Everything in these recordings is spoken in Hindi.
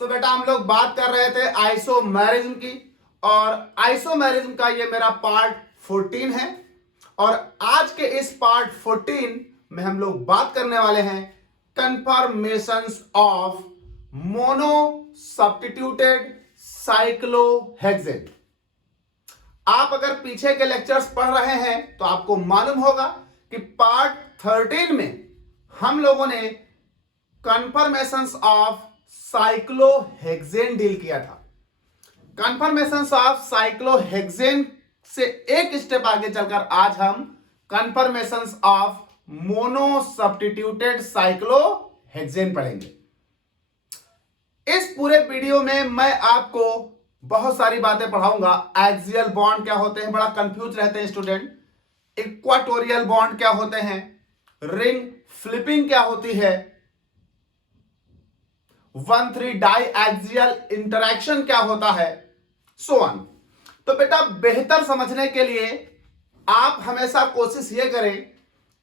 बेटा हम लोग बात कर रहे थे आइसोमेरिज्म की, और आइसोमेरिज्म का ये मेरा पार्ट 14 है। और आज के इस पार्ट 14 में हम लोग बात करने वाले हैं conformations of mono substituted cyclohexane. आप अगर पीछे के लेक्चर्स पढ़ रहे हैं तो आपको मालूम होगा कि पार्ट 13 में हम लोगों ने कन्फर्मेशंस ऑफ साइक्लोहेक्सेन डील किया था। कन्फर्मेशंस ऑफ साइक्लोहेक्सेन से एक स्टेप आगे चलकर आज हम conformations of mono substituted cyclohexane पढ़ेंगे। इस पूरे वीडियो में मैं आपको बहुत सारी बातें पढ़ाऊंगा। एक्सियल बॉन्ड क्या होते हैं, बड़ा कंफ्यूज रहते हैं स्टूडेंट। इक्वाटोरियल बॉन्ड क्या होते हैं, रिंग फ्लिपिंग क्या होती है, 1,3 डाई एक्सियल इंटरैक्शन क्या होता है, सो ऑन। तो बेटा बेहतर समझने के लिए आप हमेशा कोशिश ये करें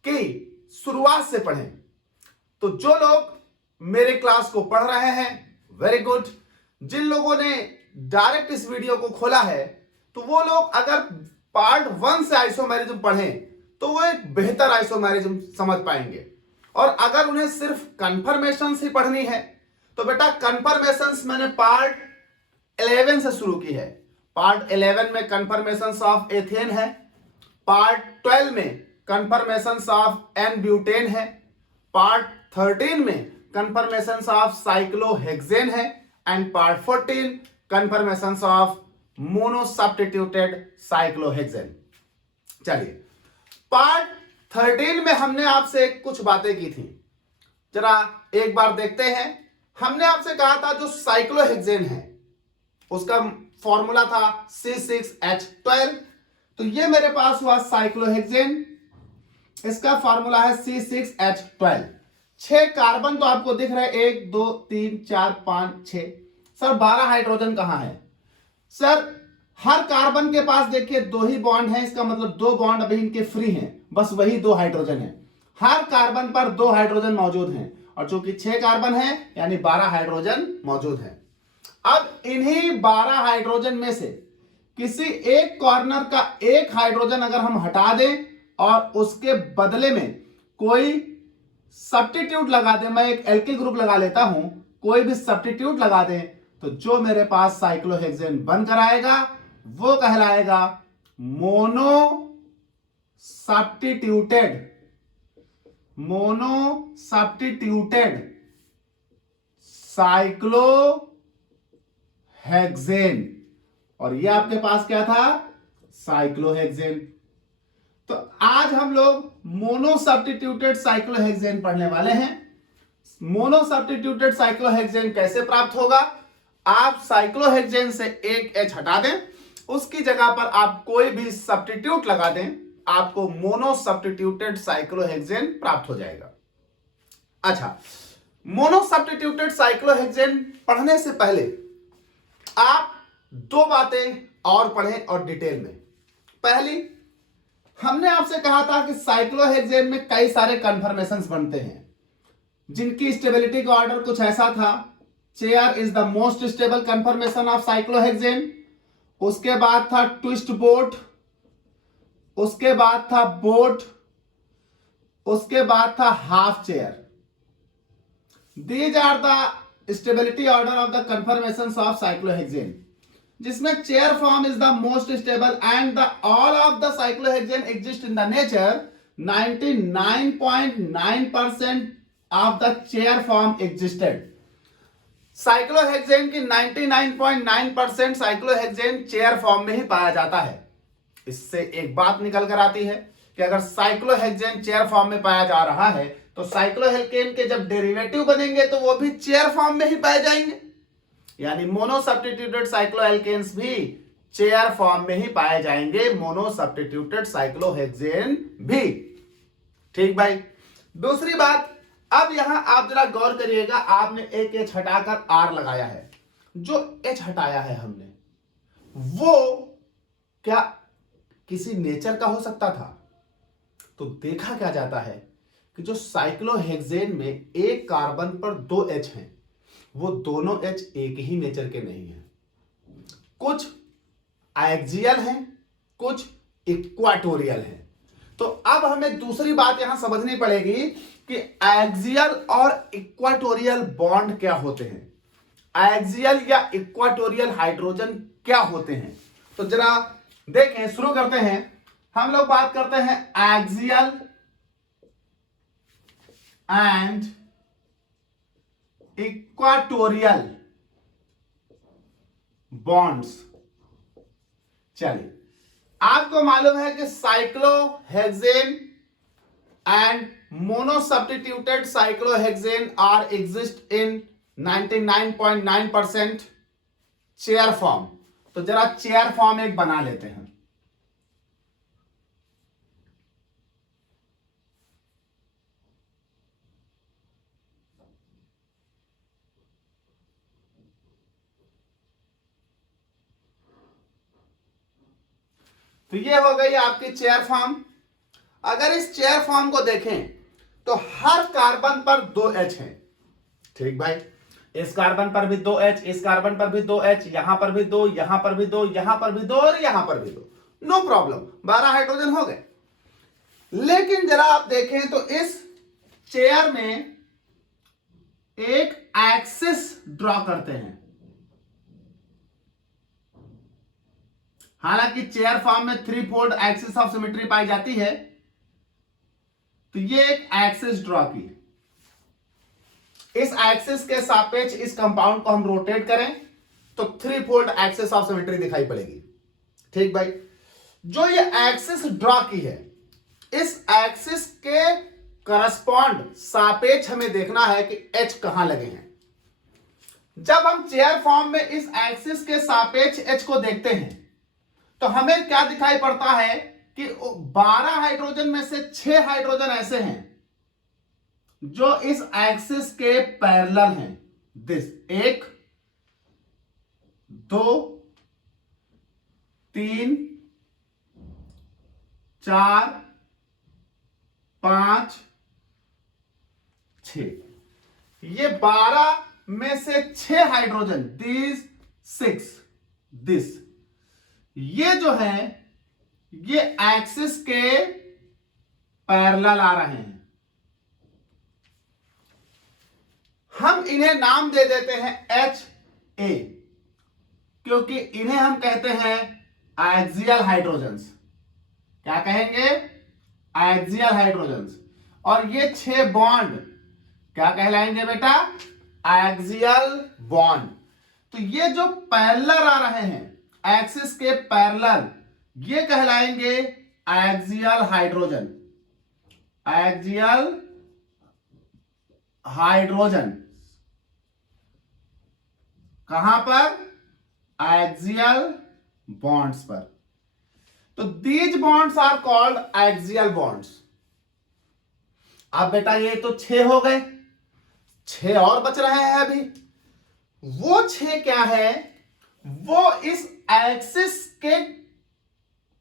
कि शुरुआत से पढ़ें। तो जो लोग मेरे क्लास को पढ़ रहे हैं वेरी गुड। जिन लोगों ने डायरेक्ट इस वीडियो को खोला है तो वो लोग अगर पार्ट 1 से आइसोमेरिज्म पढ़ें तो वो एक बेहतर आइसोमेरिज्म समझ पाएंगे। और अगर उन्हें सिर्फ कन्फर्मेशंस ही पढ़नी है तो बेटा कन्फर्मेशंस मैंने पार्ट 11 से शुरू की है। पार्ट 11 में कन्फर्मेशंस ऑफ एथेन है, पार्ट 12 में कन्फर्मेशंस ऑफ एन ब्यूटेन है, पार्ट 13 में कन्फर्मेशंस ऑफ साइक्लोहेक्सेन है, and part 14 conformations of mono substituted cyclohexane. चलिए पार्ट 13 में हमने आपसे कुछ बातें की थी, जरा एक बार देखते हैं। हमने आपसे कहा था जो साइक्लोहेक्सेन है उसका फॉर्मूला था C6H12। तो ये मेरे पास हुआ साइक्लोहेक्सेन, इसका फॉर्मूला है C6H12। 6 कार्बन तो आपको दिख रहा है, 1 2 3 4 5 6। सर 12 हाइड्रोजन कहां है? सर हर कार्बन के पास देखिए 2 ही बॉन्ड है, इसका मतलब 2 बॉन्ड अभी इनके फ्री हैं, बस वही 2 हाइड्रोजन है। हर कार्बन पर 2 हाइड्रोजन मौजूद हैं, और चूंकि 6 कार्बन है यानी 12 हाइड्रोजन मौजूद है। अब इन्हीं 12 हाइड्रोजन में से किसी एक कॉर्नर का एक हाइड्रोजन अगर हम हटा दें और उसके बदले में कोई सब्स्टिट्यूट लगा दें, मैं एक एल्किल ग्रुप लगा लेता हूं, कोई भी सब्स्टिट्यूट लगा दें, तो जो मेरे पास साइक्लोहेक्सेन बनकर आएगा वो कहलाएगा मोनो सब्स्टिट्यूटेड साइक्लोहेक्सेन। और ये आपके पास क्या था? साइक्लोहेक्सेन। तो आज हम लोग मोनो सब्स्टिट्यूटेड साइक्लोहेक्सेन पढ़ने वाले हैं। मोनो सब्स्टिट्यूटेड साइक्लोहेक्सेन कैसे प्राप्त होगा? आप साइक्लोहेक्सेन से एक H हटा दें, उसकी जगह पर आप कोई भी सब्स्टिट्यूट लगा दें, आपको मोनो सब्स्टिट्यूटेड साइक्लोहेक्सेन प्राप्त हो जाएगा। अच्छा, मोनो सब्स्टिट्यूटेड साइक्लोहेक्सेन पढ़ने से पहले आप 2 बातें और पढ़ें और डिटेल में। पहली, हमने आपसे कहा था कि साइक्लोहेक्सेन में कई सारे कन्फर्मेशंस बनते हैं जिनकी स्टेबिलिटी का ऑर्डर कुछ ऐसा था। Chair is the most stable confirmation of cyclohexane, उसके बाद था ट्विस्ट बोट, उसके बाद था बोट, उसके बाद था half chair. These are the stability order of the conformations of cyclohexane, जिसमें chair form is the most stable and the all of the cyclohexane exist in the nature. 99.9% of the chair form existed. Cyclohexane की 99.9% साइक्लोहेक्सेन चेयर फॉर्म में ही पाया जाता है। इससे एक बात निकल कर आती है कि अगर साइक्लोहेक्सेन चेयर फॉर्म में पाया जा रहा है तो साइक्लोहेक्सेन के जब डेरिवेटिव बनेंगे तो वो भी चेयर फॉर्म में ही पाए जाएंगे, यानी मोनो सब्स्टिट्यूटेड साइक्लोएल्केन्स भी चेयर फॉर्म में ही पाए जाएंगे, मोनो सब्स्टिट्यूटेड साइक्लोहेक्सेन भी। ठीक भाई। दूसरी बात, अब यहां आप जरा गौर करिएगा, आपने एक H हटाकर R लगाया है। जो H हटाया है हमने वो क्या किसी नेचर का हो सकता था? तो देखा क्या जाता है कि जो साइक्लोहेक्सेन में एक कार्बन पर 2 H हैं, वो दोनों H एक ही नेचर के नहीं है, कुछ एक्सियल हैं, कुछ इक्वाटोरियल हैं। तो अब हमें दूसरी बात यहां समझनी पड़ेगी कि एक्सियल और इक्वाटोरियल बॉन्ड क्या होते हैं, एक्सियल या इक्वाटोरियल हाइड्रोजन क्या होते हैं। तो जरा देखें, शुरू करते हैं। हम लोग बात करते हैं एक्सियल एंड इक्वाटोरियल बॉन्ड्स। चलिए, आपको मालूम है कि cyclohexane and monosubstituted cyclohexane are exist in 99.9% chair form. तो जरा चेयर फॉर्म एक बना लेते हैं। तो ये हो गई आपकी चेयर फॉर्म। अगर इस चेयर फॉर्म को देखें तो हर कार्बन पर 2 H हैं। ठीक भाई, इस कार्बन पर भी 2 H, इस कार्बन पर भी 2 H, यहां पर भी 2, यहां पर भी 2, यहां पर भी 2 और यहां पर भी 2। नो प्रॉब्लम, 12 हाइड्रोजन हो गए। लेकिन जरा आप देखें तो इस चेयर में एक एक्सिस ड्रॉ करते हैं। हालांकि चेयर फॉर्म में 3-फोल्ड एक्सिस ऑफ सिमेट्री पाई जाती है, तो ये एक एक्सिस ड्रॉ की। इस एक्सिस के सापेक्ष इस कंपाउंड को हम रोटेट करें तो 3-फोल्ड एक्सिस ऑफ सिमेट्री दिखाई पड़ेगी। ठीक भाई, जो ये एक्सिस ड्रॉ की है, इस एक्सिस के करस्पॉन्ड सापेक्ष हमें देखना है कि H कहां लगे हैं। जब हम चेयर फॉर्म में इस एक्सिस के सापेक्ष H को देखते हैं तो हमें क्या दिखाई पड़ता है कि 12 हाइड्रोजन में से 6 हाइड्रोजन ऐसे हैं जो इस एक्सिस के पैरेलल हैं। दिस 1 2 3 4 5 6। ये 12 में से 6 हाइड्रोजन, दिस 6, दिस, ये जो है ये एक्सिस के पैरेलल आ रहे हैं। हम इन्हें नाम दे देते हैं HA, क्योंकि इन्हें हम कहते हैं एक्सियल हाइड्रोजन्स। क्या कहेंगे? Axial hydrogens. और ये 6 बॉन्ड क्या कहलाएंगे बेटा? Axial bond. तो ये जो पैरेलल आ रहे हैं एक्सिस के पैरेलल, ये कहलाएंगे एक्सियल हाइड्रोजन। एक्सियल हाइड्रोजन कहां पर? एक्सियल बॉन्ड्स पर। तो these bonds are called axial bonds. अब बेटा ये तो 6 हो गए, 6 और बच रहे हैं अभी। वो 6 क्या है? वो इस एक्सिस के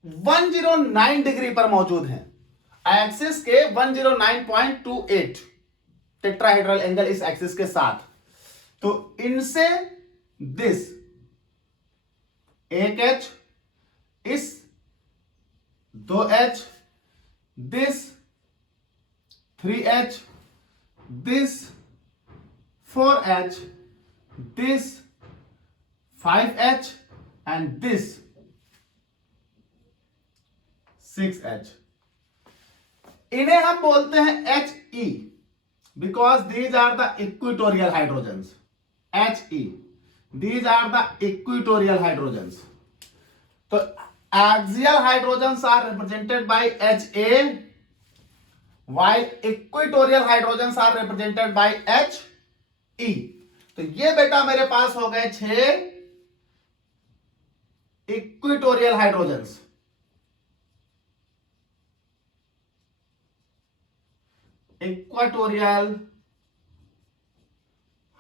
109 डिग्री पर मौजूद हैं। एक्सिस के 109.28 टेट्राहेड्रल एंगल इस एक्सिस के साथ। तो इनसे दिस 1 H, इस 2 H, this 3 H, this 4 H, this 5 H and this 6 H। इन्हें हम बोलते हैं HE because these are the equatorial hydrogens। HE, these are the equatorial hydrogens। तो axial hydrogens are represented by HA while equatorial hydrogens are represented by HE। तो ये बेटा मेरे पास हो गए 6 equatorial hydrogens. Equatorial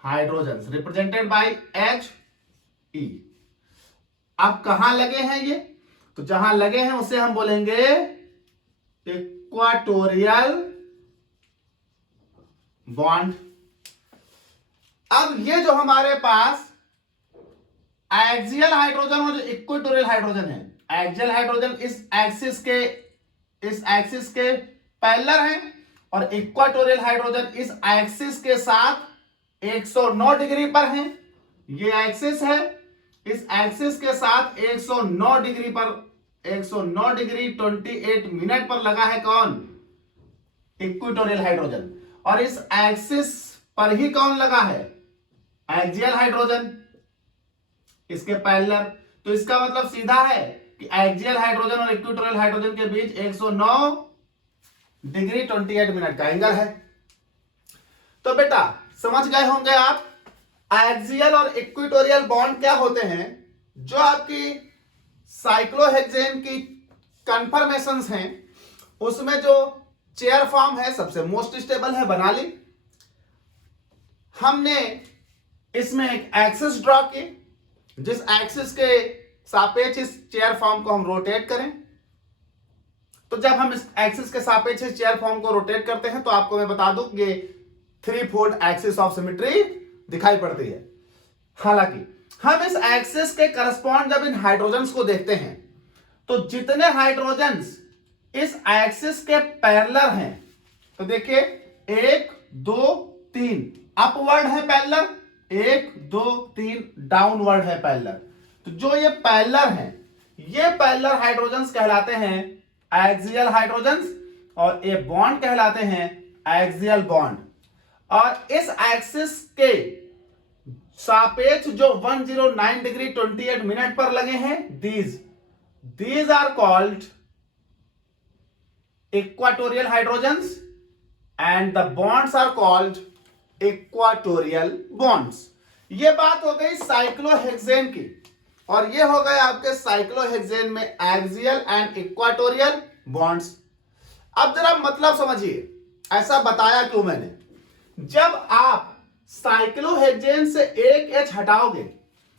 hydrogens represented by HE। अब कहां लगे हैं ये? तो जहां लगे हैं उसे हम बोलेंगे इक्वेटोरियल बॉन्ड। अब ये जो हमारे पास एक्सियल हाइड्रोजन और जो इक्वेटोरियल हाइड्रोजन है, एक्सियल हाइड्रोजन इस एक्सिस के पैरेलल है और इक्वेटोरियल हाइड्रोजन इस एक्सिस के साथ 109 डिग्री पर है। ये एक्सिस है, इस एक्सिस के साथ 109 डिग्री पर 109 डिग्री 28 मिनट पर लगा है कौन? Equatorial hydrogen. और इस एक्सिस पर ही कौन लगा है? एक्सियल हाइड्रोजन इसके पैरेलल। तो इसका मतलब सीधा है कि एक्सियल हाइड्रोजन और इक्वेटोरियल हाइड्रोजन के बीच 109 डिग्री 28 मिनट का एंगल है। तो बेटा समझ गए होंगे आप एक्सियल और इक्वेटोरियल बॉन्ड क्या होते हैं। जो आपकी साइक्लोहेक्सेन की कन्फर्मेशंस हैं उसमें जो चेयर फॉर्म है सबसे मोस्ट स्टेबल है, बना ली। हमने इसमें एक एक्सिस ड्रॉ की, जिस एक्सिस के सापेक्ष इस चेयर फॉर्म को हम रोटेट करें। तो जब हम इस एक्सिस के सापेक्ष इस चेयर फॉर्म को रोटेट करते हैं तो आपको मैं बता दूं ये 3-फोल्ड एक्सिस ऑफ सिमेट्री दिखाई पड़ती है। हालांकि हम इस एक्सिस के करस्पॉन्ड जब इन हाइड्रोजन्स को देखते हैं तो जितने हाइड्रोजन्स इस एक्सिस के पैरेलल हैं, तो देखिए 1 2 3 अपवर्ड है पैरेलल, 1 2 3 डाउनवर्ड है पैरेलल। तो जो ये पैरेलल हैं ये पैरेलल हाइड्रोजन्स कहलाते हैं एक्सियल हाइड्रोजन्स और ये बॉन्ड कहलाते हैं एक्सियल बॉन्ड। और इस एक्सिस के सापेक्ष जो 109 डिग्री 28 मिनट पर लगे हैं these are called equatorial hydrogens and the bonds are called equatorial bonds। ये बात हो गई साइक्लोहेक्सेन की और ये हो गए आपके साइक्लोहेक्सेन में एक्सियल एंड इक्वाटोरियल बॉन्ड्स। अब जरा मतलब समझिए, ऐसा बताया क्यों मैंने। जब आप साइक्लोहेक्सेन से एक H हटाओगे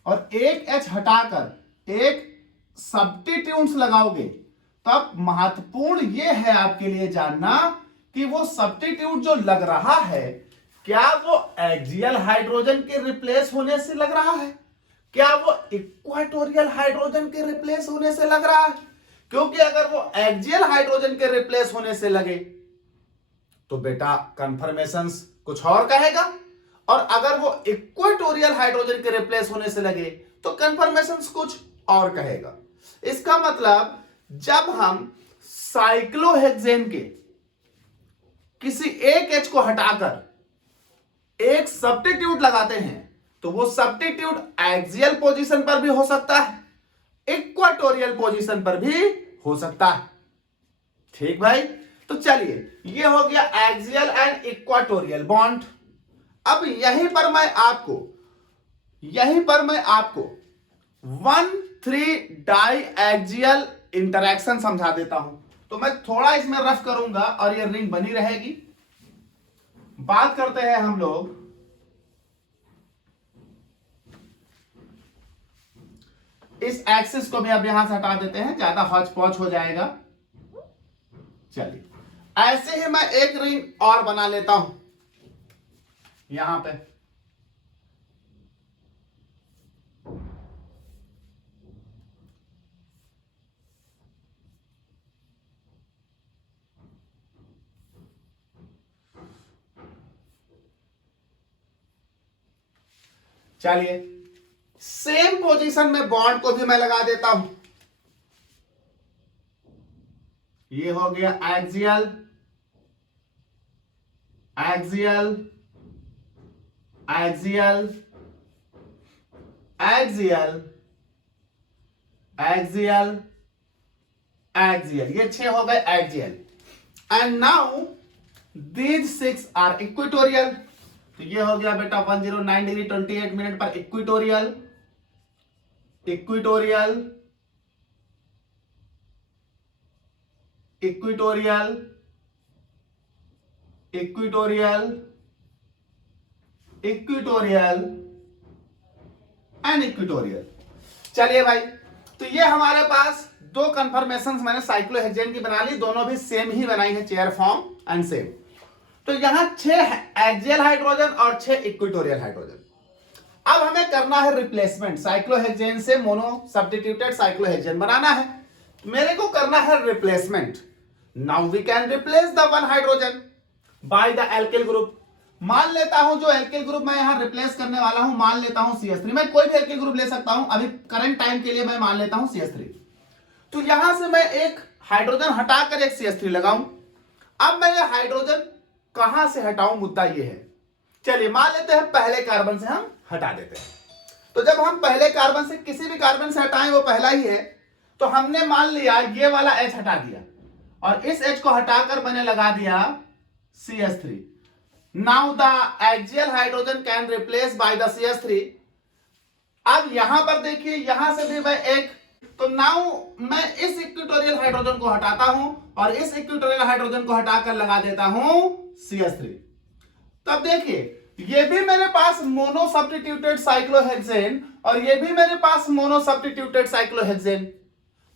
और एक H हटाकर एक सब्स्टिट्यूट्स लगाओगे तब महत्वपूर्ण यह है आपके लिए जानना कि वो सब्स्टिट्यूट जो लग रहा है क्या वो एक्सियल हाइड्रोजन के रिप्लेस होने से लग रहा है, क्या वो इक्वाटोरियल हाइड्रोजन के रिप्लेस होने से लग रहा है। क्योंकि अगर वो एक्सियल हाइड्रोजन के रिप्लेस होने से लगे तो बेटा कंफर्मेशंस कुछ और कहेगा, और अगर वो इक्वाटोरियल हाइड्रोजन के रिप्लेस होने से लगे तो कंफर्मेशंस कुछ और कहेगा। इसका मतलब जब हम साइक्लोहेक्सेन के किसी एक H को हटाकर एक सब्स्टिट्यूट लगाते हैं तो वो सब्स्टिट्यूट एक्सियल पोजीशन पर भी हो सकता है, इक्वाटोरियल पोजीशन पर भी हो सकता है। ठीक भाई, तो चलिए ये हो गया एक्सियल एंड इक्वाटोरियल बॉन्ड। अब यहीं पर मैं आपको 1,3 डाई एक्सियल इंटरेक्शन समझा देता हूं। तो मैं थोड़ा इसमें रफ करूंगा और ये रिंग बनी रहेगी। बात करते हैं हम लोग इस एक्सिस को भी अब यहां से हटा देते हैं, ज्यादा हौच पौच हो जाएगा। चलिए ऐसे ही मैं एक रिंग और बना लेता हूं यहां पे। चलिए सेम पोजीशन में बॉन्ड को भी मैं लगा देता हूं। ये हो गया axial axial axial axial axial axial, ये 6 हो गए axial. And now these 6 are equatorial. तो ये हो गया बेटा 109 डिग्री 28 मिनट पर equatorial equatorial equatorial equatorial equatorial and equatorial. चलिए भाई, तो ये हमारे पास दो कंफर्मेशंस मैंने साइक्लोहेक्सेन की बना ली, दोनों भी सेम ही बनाई है, चेयर फॉर्म एंड सेम। तो यहां 6 एक्सियल हाइड्रोजन और 6 इक्वेटोरियल हाइड्रोजन। अब हमें करना है रिप्लेसमेंट, साइक्लोहेक्सेन से मोनो सब्स्टिट्यूटेड साइक्लोहेक्सेन बनाना है। मेरे को करना है replacement. Now we can replace the one hydrogen by the alkyl group. मान लेता हूं जो एल्किल ग्रुप मैं यहां रिप्लेस करने वाला हूं, मान लेता हूं CH3। मैं कोई भी एल्किल ग्रुप ले सकता हूं, अभी करंट टाइम के लिए मैं मान लेता हूं CH3। तो यहां से मैं एक हाइड्रोजन हटाकर एक CH3 लगाऊं। अब मैं ये हाइड्रोजन कहां से हटाऊं, मुद्दा ये है। चलिए मान लेते हैं पहले कार्बन से हम हटा देते हैं। तो जब हम पहले कार्बन से किसी भी कार्बन से हटाएं, वो पहला ही है, तो हमने मान लिया ये वाला H हटा दिया और इस H को हटाकर मैंने लगा दिया CH3। Now the axial hydrogen can replace by the CH3। अब यहां पर देखिए, यहां से भी मैं एक, तो नाउ मैं इस इक्वेटोरियल हाइड्रोजन को हटाता हूं और इस इक्वेटोरियल हाइड्रोजन को हटाकर लगा देता हूं CH3। तब देखिए ये भी मेरे पास मोनो सब्स्टिट्यूटेड साइक्लोहेक्सेन और ये भी मेरे पास मोनो सब्स्टिट्यूटेड साइक्लोहेक्सेन।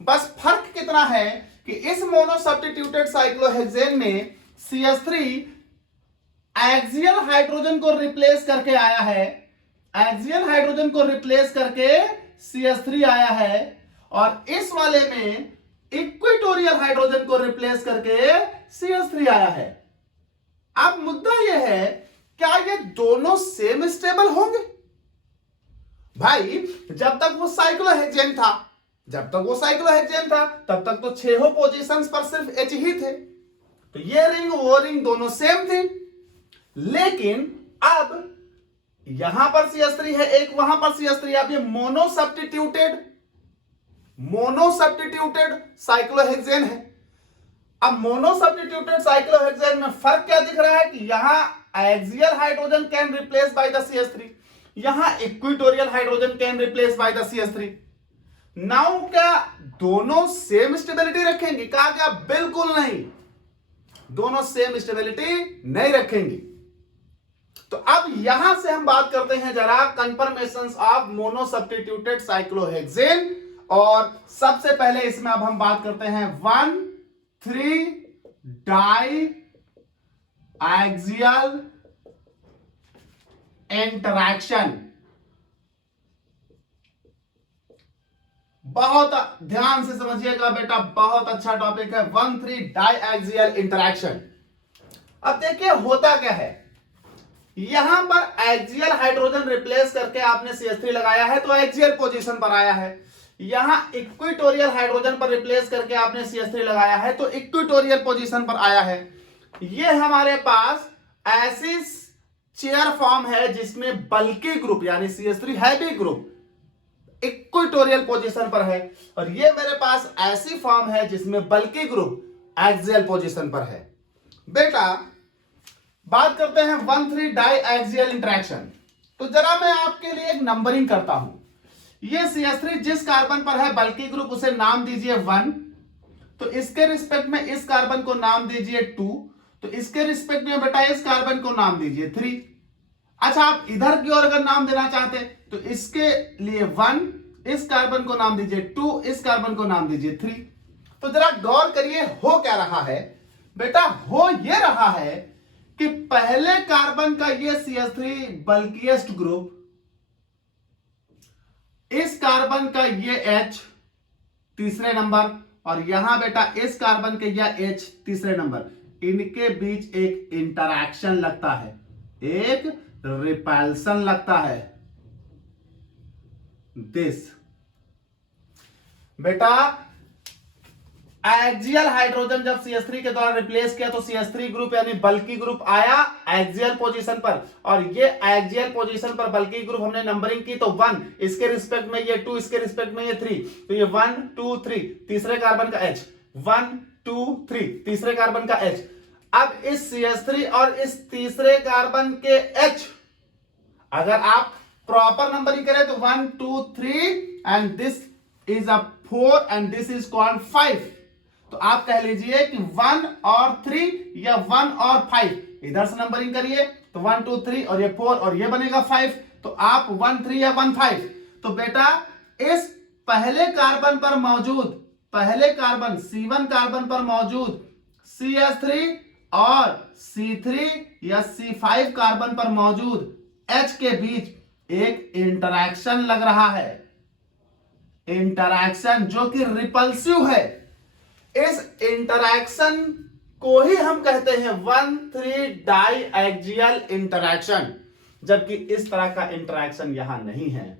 बस फर्क कितना है कि इस मोनो सब्स्टिट्यूटेड साइक्लोहेक्सेन में CH3 एक्सियल हाइड्रोजन को रिप्लेस करके आया है, एक्सियल हाइड्रोजन को रिप्लेस करके CH3 आया है, और इस वाले में इक्वेटोरियल हाइड्रोजन को रिप्लेस करके CH3 आया है। अब मुद्दा यह है, क्या ये दोनों सेम स्टेबल होंगे? भाई जब तक वो साइक्लोहेक्सेन था, तब तक तो 6 पोजीशंस पर सिर्फ H ही थे, तो ये रिंग वो रिंग दोनों सेम थी। लेकिन अब यहां पर CH3 है एक, वहां पर CH3। अब ये मोनो सब्स्टिट्यूटेड साइक्लोहेक्सेन है। अब मोनो सब्स्टिट्यूटेड साइक्लोहेक्सेन में फर्क क्या दिख रहा है कि यहां axial hydrogen can replace by the CH3, यहां equatorial hydrogen can replace by the CH3। Now क्या दोनों सेम स्टेबिलिटी रखेंगे? कहा गया बिल्कुल नहीं, दोनों सेम स्टेबिलिटी नहीं रखेंगे। तो अब यहां से हम बात करते हैं जरा conformations of mono substituted cyclohexane, और सबसे पहले इसमें अब हम बात करते हैं 1,3 डाई एक्सियल इंटरैक्शन। बहुत ध्यान से समझिएगा बेटा, बहुत अच्छा टॉपिक है 1,3 डाई एक्सियल इंटरैक्शन। अब देखिए होता क्या है, यहां पर एक्सियल हाइड्रोजन रिप्लेस करके आपने CH3 लगाया है तो एक्सियल पोजीशन पर आया है, यहां इक्वेटोरियल हाइड्रोजन पर रिप्लेस करके आपने CH3 लगाया है तो इक्वेटोरियल पोजीशन पर आया है। यह हमारे पास ऐसी चेयर फॉर्म है जिसमें बल्की ग्रुप यानी CH3 heavy group equatorial position पर है, और ये मेरे पास ऐसी फॉर्म है जिसमें बल्की ग्रुप एक्सियल पोजीशन पर है। बेटा बात करते हैं 1,3 डाई एक्सियल इंटरैक्शन। तो जरा मैं आपके लिए एक नंबरिंग करता हूं। ये CH3 जिस कार्बन पर है बल्की ग्रुप, उसे नाम दीजिए 1, तो इसके रिस्पेक्ट में इस कार्बन को नाम दीजिए 2, तो इसके रिस्पेक्ट में बेटा इस कार्बन को नाम दीजिए 3। अच्छा आप इधर की ओर अगर नाम देना चाहते तो इसके लिए 1, इस कार्बन को नाम दीजिए 2, इस कार्बन को नाम दीजिए 3। तो जरा गौर करिए हो क्या रहा है बेटा, हो ये रहा है कि पहले कार्बन का ये CH3 बल्किएस्ट ग्रुप, इस कार्बन का ये H तीसरे नंबर, और यहां बेटा इस कार्बन के यह H तीसरे नंबर, इनके बीच एक इंटरैक्शन लगता है, एक रिपल्सन लगता है। दिस बेटा एक्सियल हाइड्रोजन जब CH3 के द्वारा रिप्लेस किया तो CH3 ग्रुप यानी बल्की ग्रुप आया एक्सियल पोजीशन पर, और ये एक्सियल पोजीशन पर बल्की ग्रुप हमने नंबरिंग की तो 1, इसके रिस्पेक्ट में ये 2, इसके रिस्पेक्ट में ये 3, तो ये 1 2 3 तीसरे कार्बन का H, 1 2 3 तीसरे कार्बन का H। अब इस CH3 और इस तीसरे कार्बन के H अगर आप प्रॉपर नंबरिंग करें तो 1 2 3 and this is a 4 and this is called 5। तो आप कह लीजिए कि 1 और 3 या 1 और 5, इधर से नंबरिंग करिए तो 1 2 3 और ये 4 और ये बनेगा 5, तो आप 1 3 या 1 5। तो बेटा इस पहले कार्बन पर मौजूद, पहले कार्बन C1 कार्बन पर मौजूद CH3 और C3 या C5 कार्बन पर मौजूद H के बीच एक इंटरैक्शन लग रहा है, इंटरैक्शन जो कि रिपल्सिव है। इस इंटरैक्शन को ही हम कहते हैं 1,3 डाइएक्सियल इंटरैक्शन, जबकि इस तरह का इंटरैक्शन यहां नहीं है।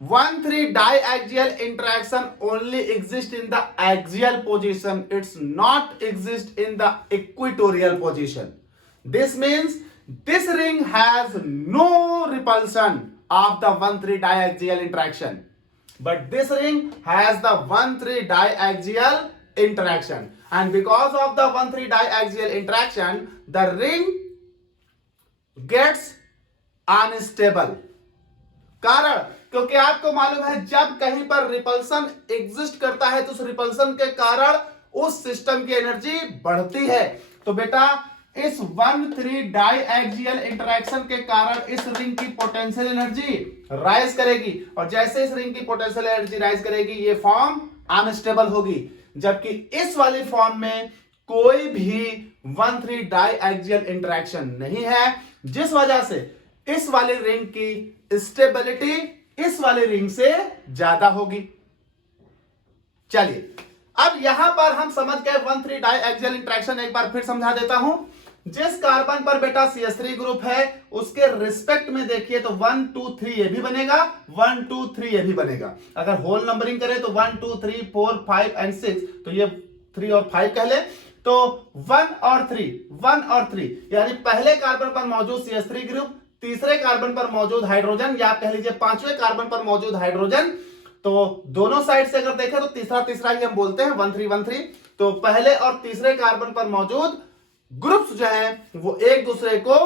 1,3 diaxial interaction only exists in the axial position. It's not exist in the equatorial position. This means this ring has no repulsion of the 1,3 diaxial interaction, but this ring has the 1,3 diaxial interaction, and because of the 1,3 diaxial interaction, the ring gets unstable. कारण क्योंकि आपको मालूम है जब कहीं पर रिपल्सन एग्जिस्ट करता है तो उस रिपल्सन के कारण उस सिस्टम की एनर्जी बढ़ती है। तो बेटा इस 1,3 डाइएक्सियल इंटरैक्शन के कारण इस रिंग की पोटेंशियल एनर्जी राइज करेगी, और जैसे इस रिंग की पोटेंशियल एनर्जी राइज करेगी ये फॉर्म अनस्टेबल होगी, जबकि इस वाली फॉर्म में कोई भी 1,3 डाइएक्सियल इंटरैक्शन नहीं है, जिस वजह से इस वाली रिंग की स्टेबिलिटी इस वाली रिंग से ज्यादा होगी। चलिए अब यहां पर हम समझ गए 1,3 डाइएक्सियल इंटरैक्शन। एक बार फिर समझा देता हूं। जिस कार्बन पर बेटा CH3 ग्रुप है उसके रिस्पेक्ट में देखिए तो 1 2 3 ये भी बनेगा, 1 2 3 ये भी बनेगा। अगर होल नंबरिंग करें तो 1 2 3 4 5 एंड 6, तो ये 3 और 5 कह ले, तो 1 और 3 यानी पहले कार्बन पर मौजूद CH3 ग्रुप, तीसरे कार्बन पर मौजूद हाइड्रोजन, या आप कह लीजिए पांचवें कार्बन पर मौजूद हाइड्रोजन। तो दोनों साइड से अगर देखें तो तीसरा ही हम बोलते हैं 1,3 तो पहले और तीसरे कार्बन पर मौजूद ग्रुप्स जो हैं वो एक दूसरे को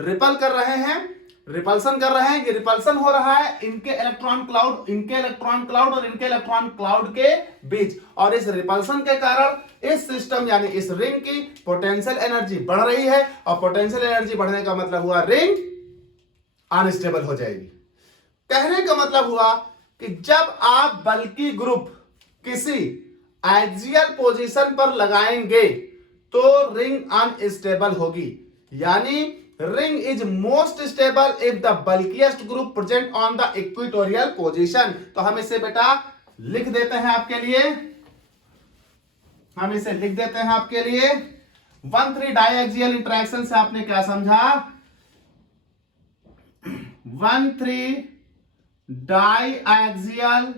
रिपल कर रहे हैं, रिपल्सन कर रहे हैं। ये रिपल्सन हो रहा है इनके इलेक्ट्रॉन क्लाउड और इनके इलेक्ट्रॉन क्लाउड के बीच, और इस रिपल्सन के कारण इस सिस्टम यानी इस रिंग की पोटेंशियल एनर्जी बढ़ रही है, और पोटेंशियल एनर्जी बढ़ने का मतलब हुआ रिंग अनस्टेबल हो जाएगी। कहने का मतलब हुआ कि जब आप बल्कि ग्रुप किसी एक्सियल पोजीशन पर लगाएंगे तो रिंग अनस्टेबल होगी, यानी ring is most stable if the bulkiest group present on the equatorial position. तो हम इसे बेटा लिख देते हैं आपके लिए, 1,3 डाइएक्सियल इंटरैक्शन से आपने क्या समझा? 1,3 डाइएक्सियल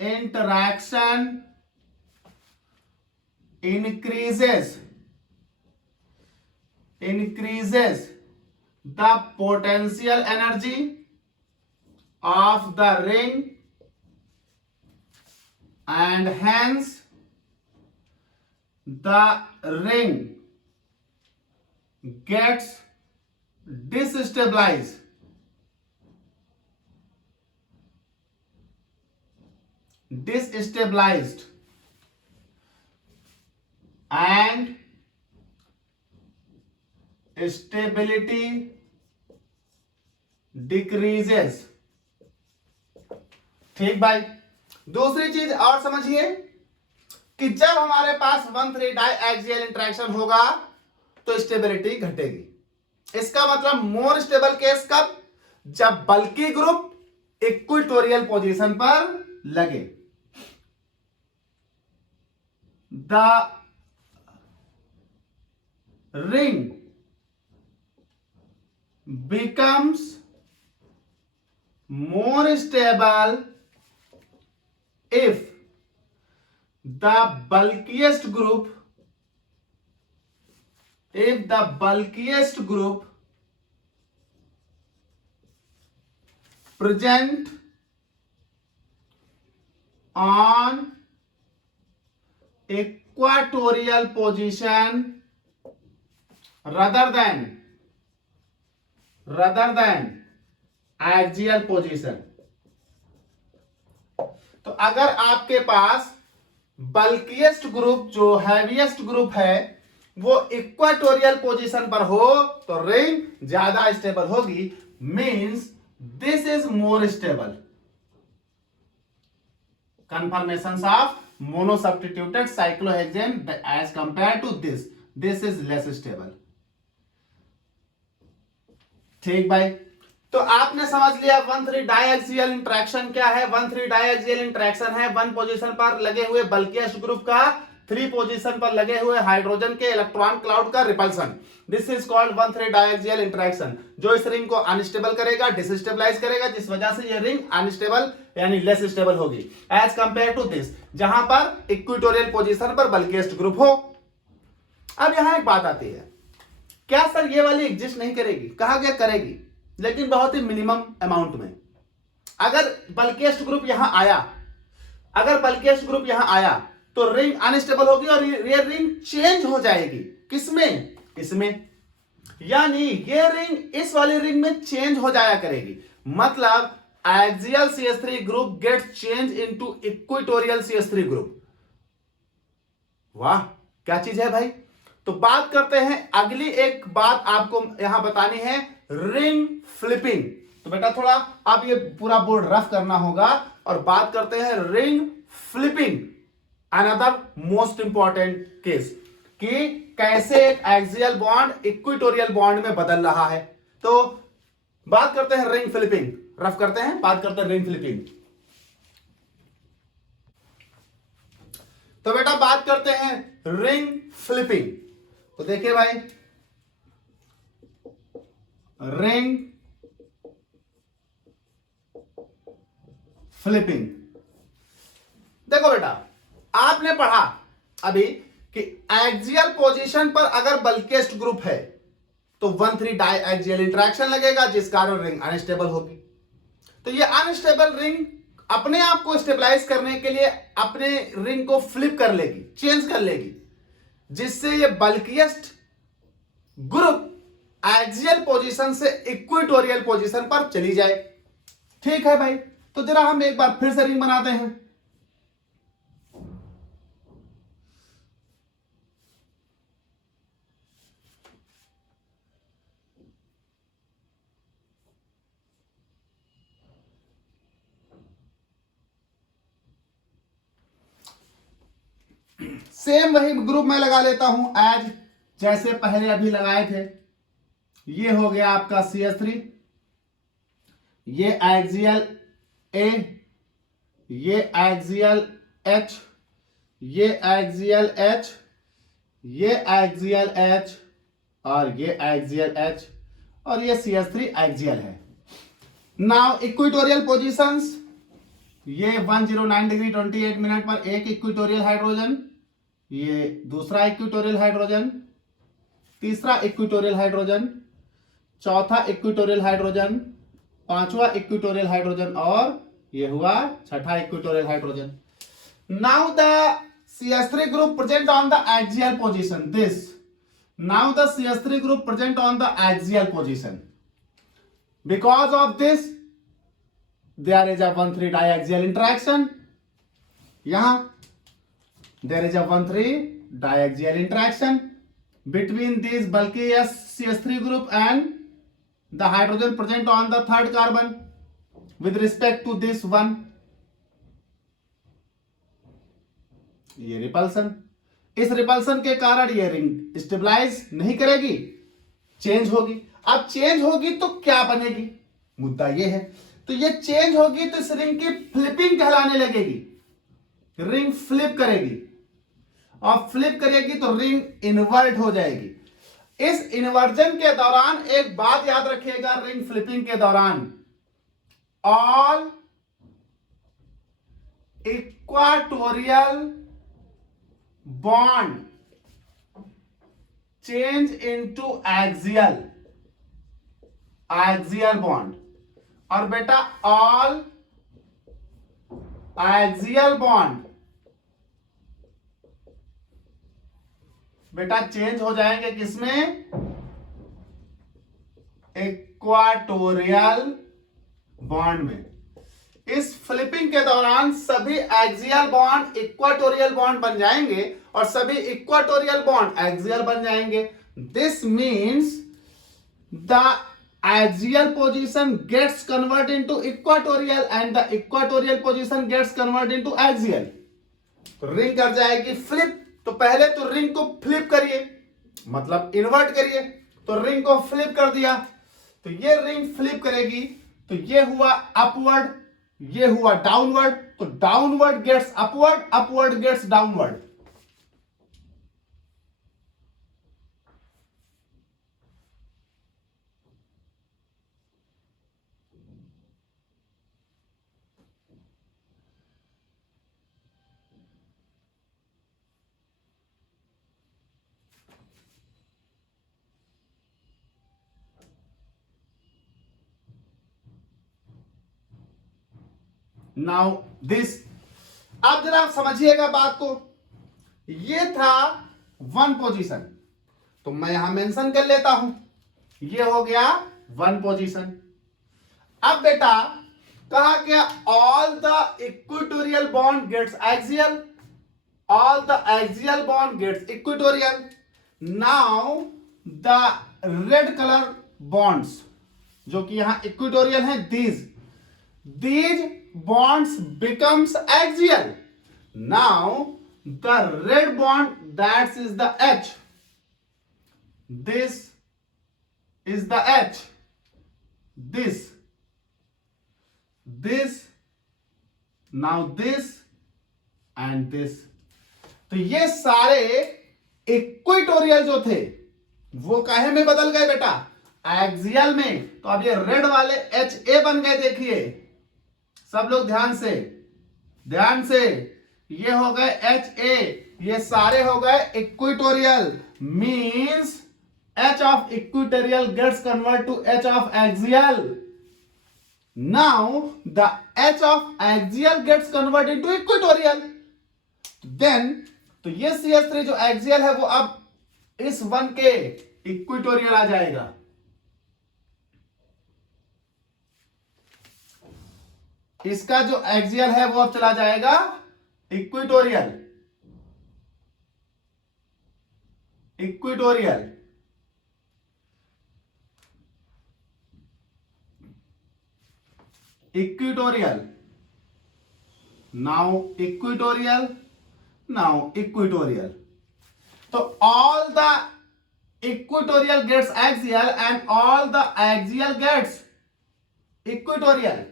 interaction increases the potential energy of the ring, and hence the ring gets destabilized and stability decreases। ठीक भाई, दूसरी चीज और समझिए कि जब हमारे पास 1,3 डाइएक्सियल इंटरैक्शन होगा तो स्टेबिलिटी घटेगी। इसका मतलब मोर स्टेबल केस कब? जब बल्कि ग्रुप इक्वेटोरियल पोजीशन पर लगे। The ring becomes more stable if the bulkiest group present on equatorial position rather than axial position। तो अगर आपके पास बल्किएस्ट ग्रुप जो हैवीएस्ट ग्रुप है वो इक्वाटोरियल पोजीशन पर हो तो रिंग ज्यादा स्टेबल होगी, means this is more stable. Conformation of mono substituted cyclohexane as compare to this is less stable. ठीक भाई, तो आपने समझ लिया 1,3 डायएक्सियल इंटरेक्शन क्या है। 1,3 डायएक्सियल इंटरेक्शन है 1 पोजीशन पर लगे हुए बल्किएस्ट ग्रुप का 3 पोजीशन पर लगे हुए हाइड्रोजन के इलेक्ट्रॉन क्लाउड का repulsion. This is called 1,3 diaxial interaction, जो इस रिंग को अनस्टेबल करेगा, डिसस्टेबलाइज करेगा, जिस वजह से ये रिंग अनस्टेबल यानी लेस स्टेबल होगी एज कंपेयर टू दिस, जहां पर इक्वेटोरियल पोजीशन पर बल्किएस्ट ग्रुप हो। अब यहां एक बात आती है, क्या सर ये वाली एग्जिस्ट नहीं करेगी? कहा गया करेगी, लेकिन बहुत ही मिनिमम अमाउंट में। अगर बल्किएस्ट ग्रुप यहां आया, तो रिंग अनस्टेबल होगी और ये रिंग चेंज हो जाएगी। किसमें? इसमें, यानी ये रिंग इस वाली रिंग में चेंज हो जाया करेगी। मतलब axial CH3 group get change into equatorial CH3 group. वाह, क्या चीज है भाई। तो बात करते हैं, अगली एक बात आपको यहां बतानी है, रिंग फ्लिपिंग। तो बेटा थोड़ा आप ये पूरा बोर्ड रफ करना होगा और बात करते हैं ring flipping, another most important case, कि कैसे एक एक्सियल बॉन्ड इक्वेटोरियल बॉन्ड में बदल रहा है। तो बात करते हैं रिंग फ्लिपिंग, रफ करते हैं, बात करते हैं रिंग फ्लिपिंग। तो बेटा बात करते हैं रिंग फ्लिपिंग। तो देखिए भाई, रिंग फ्लिपिंग, देखो बेटा आपने पढ़ा अभी कि एक्सियल पोजीशन पर अगर बल्किएस्ट ग्रुप है तो 1,3 डायएक्सियल इंटरेक्शन लगेगा, जिस कारण रिंग अनस्टेबल होगी। तो ये अनस्टेबल रिंग अपने आप को स्टेबलाइज करने के लिए अपने रिंग को फ्लिप कर लेगी, चेंज कर लेगी, जिससे ये बल्किएस्ट ग्रुप एक्सियल पोजीशन से इक्वेटोरियल पोजीशन पर चली जाए। ठीक है भाई, तो जरा हम एक बार फिर से रिंग बनाते हैं। सेम वही ग्रुप में लगा लेता हूं एज जैसे पहले अभी लगाए थे। ये हो गया आपका CH3, ये एक्सियल A, ये एक्सियल H, ये एक्सियल H, ये एक्सियल H और ये एक्सियल H और ये CH3 एक्सियल है। नाउ इक्वेटोरियल पोजीशंस, ये 109 डिग्री 28 मिनट पर एक इक्वेटोरियल हाइड्रोजन, ये दूसरा इक्वेटोरियल हाइड्रोजन, तीसरा इक्वेटोरियल हाइड्रोजन, चौथा इक्वेटोरियल हाइड्रोजन, पांचवा इक्वेटोरियल हाइड्रोजन और ये हुआ छठा equatorial hydrogen. Now the CH3 group present on the axial position. Now the CH3 group present on the axial position. Because of this, there is a 1,3 diaxial interaction. यहाँ there is a 1,3 diaxial interaction between this bulky CH3 group and the hydrogen present on the third carbon with respect to this one. ये रिपल्सन, इस रिपल्सन के कारण ये रिंग स्टेबलाइज नहीं करेगी, चेंज होगी। अब चेंज होगी तो क्या बनेगी, मुद्दा ये है। तो ये चेंज होगी तो इस रिंग की फ्लिपिंग कहलाने लगेगी, रिंग फ्लिप करेगी और फ्लिप करेगी तो रिंग इन्वर्ट हो जाएगी। इस इन्वर्जन के दौरान एक बात याद रखिएगा, रिंग फ्लिपिंग के दौरान all equatorial bond change into axial bond, और बेटा ऑल एक्सियल बॉन्ड बेटा चेंज हो जाएंगे किसमें, इक्वाटोरियल बॉन्ड में। इस फ्लिपिंग के दौरान सभी एक्सियल बॉन्ड इक्वाटोरियल बॉन्ड बन जाएंगे और सभी इक्वाटोरियल बॉन्ड एक्सियल बन जाएंगे। This means the axial position gets converted into equatorial and the equatorial position gets converted into axial. तो रिंग कर जाएगी फ्लिप। तो पहले तो रिंग को फ्लिप करिए, मतलब इन्वर्ट करिए। तो रिंग को फ्लिप कर दिया, तो ये रिंग फ्लिप करेगी, तो ये हुआ अपवर्ड, ये हुआ डाउनवर्ड। तो downward gets upward, upward gets downward. Now this, अब जरा आप समझिएगा बात को। ये था वन पोजीशन, तो मैं यहां मेंशन कर लेता हूं, ये हो गया वन पोजीशन। अब बेटा कहा गया all the equatorial bond gets axial, all the axial bond gets equatorial. Now the red colour bonds जो कि यहां इक्वेटोरियल है, these bonds becomes axial. Now the red bond, that is the H, this is the H, this, now this and this। तो ये सारे इक्वेटोरियल जो थे वो काहे में बदल गए बेटा, एक्सियल में। तो अब ये रेड वाले एच ए बन गए, देखिए सब लोग ध्यान से, ध्यान से, ये हो गए एच ए, ये सारे हो गए equatorial. Means H of equatorial gets convert to H of axial. Now the H of axial gets convert into equatorial. Then तो ये CH3 जो एक्सियल है वो अब इस वन के इक्वेटोरियल आ जाएगा। इसका जो एक्सियल है वो अब चला जाएगा equatorial, equatorial. Equatorial, now equatorial, now equatorial. तो all the equatorial gets axial and all the axial gets equatorial.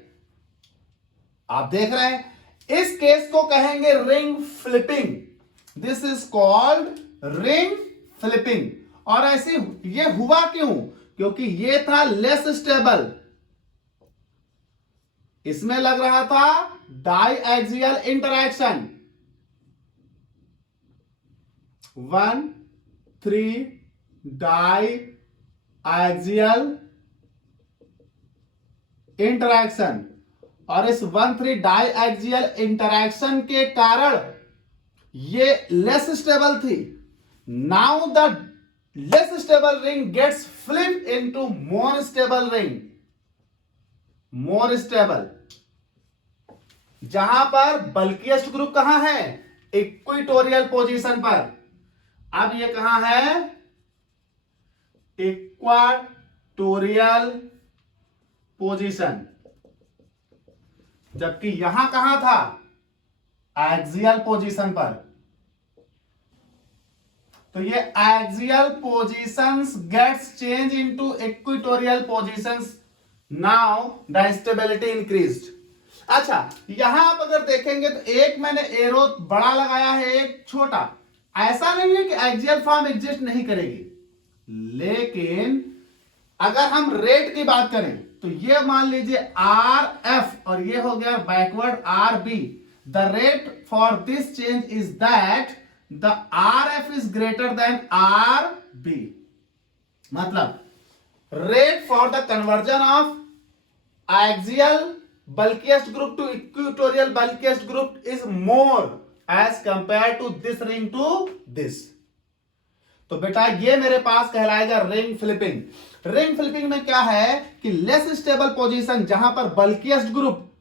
आप देख रहे हैं इस केस को कहेंगे ring flipping. This is called ring flipping. और ऐसे ये हुआ क्यों, क्योंकि ये था लेस स्टेबल, इसमें लग रहा था di axial interaction. 1,3 di axial interaction, और इस 1,3 डाई एक्सियल इंटरैक्शन के कारण ये लेस स्टेबल थी। Now the less stable ring gets flip into more stable ring, more stable, जहां पर बल्किएस्ट ग्रुप कहां है, इक्वेटोरियल पोजीशन पर। अब ये कहां है, इक्वेटोरियल पोजीशन, जबकि यहां कहां था, एक्सियल पोजीशन पर। तो ये axial positions gets change into equatorial positions. Now the stability increased. अच्छा, यहां आप अगर देखेंगे तो एक मैंने एरो बड़ा लगाया है, एक छोटा। ऐसा नहीं है कि एक्सियल फॉर्म एग्जिस्ट नहीं करेगी, लेकिन अगर हम रेट की बात करें तो ये मान लीजिए आर एफ और ये हो गया backward R B. The rate for this change is that the R F is greater than R B. मतलब rate for the conversion of axial bulkiest group to equatorial bulkiest group is more as compared to this ring to this। तो बेटा ये मेरे पास कहलाएगा रिंग फ्लिपिंग। रिंग फ्लिपिंग में क्या है कि लेस स्टेबल पोजीशन, जहां पर बल्किएस्ट ग्रुप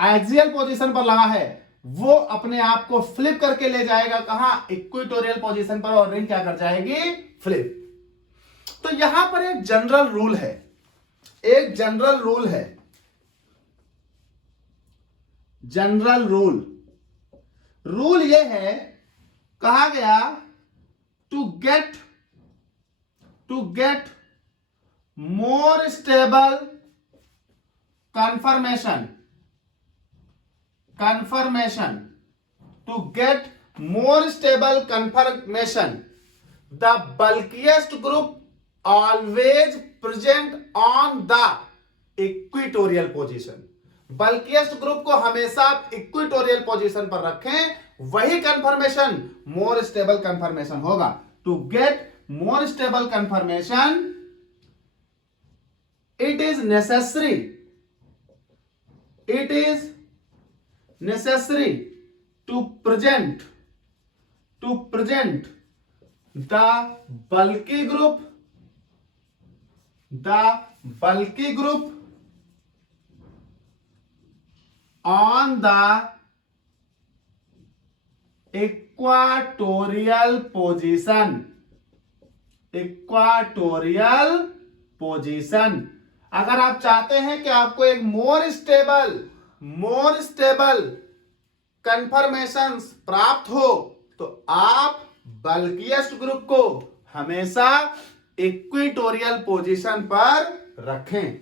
एक्सियल पोजीशन पर लगा है, वो अपने आप को फ्लिप करके ले जाएगा कहां, इक्वेटोरियल पोजीशन पर, और रिंग क्या कर जाएगी, फ्लिप। तो यहां पर एक जनरल रूल है, एक जनरल रूल है, जनरल रूल। रूल ये है, कहा गया to get more stable confirmation to get more stable confirmation, the bulkiest group always present on the equatorial position. Bulkiest group को हमेशा इक्वेटोरियल पोजीशन पर रखें, वही कंफर्मेशन मोर स्टेबल कंफर्मेशन होगा. To get more stable conformation it is necessary to present the bulky group on the equatorial position. अगर आप चाहते हैं कि आपको एक मोर स्टेबल कंफर्मेशन प्राप्त हो, तो आप बल्किएस्ट ग्रुप को हमेशा इक्वेटोरियल पोजीशन पर रखें.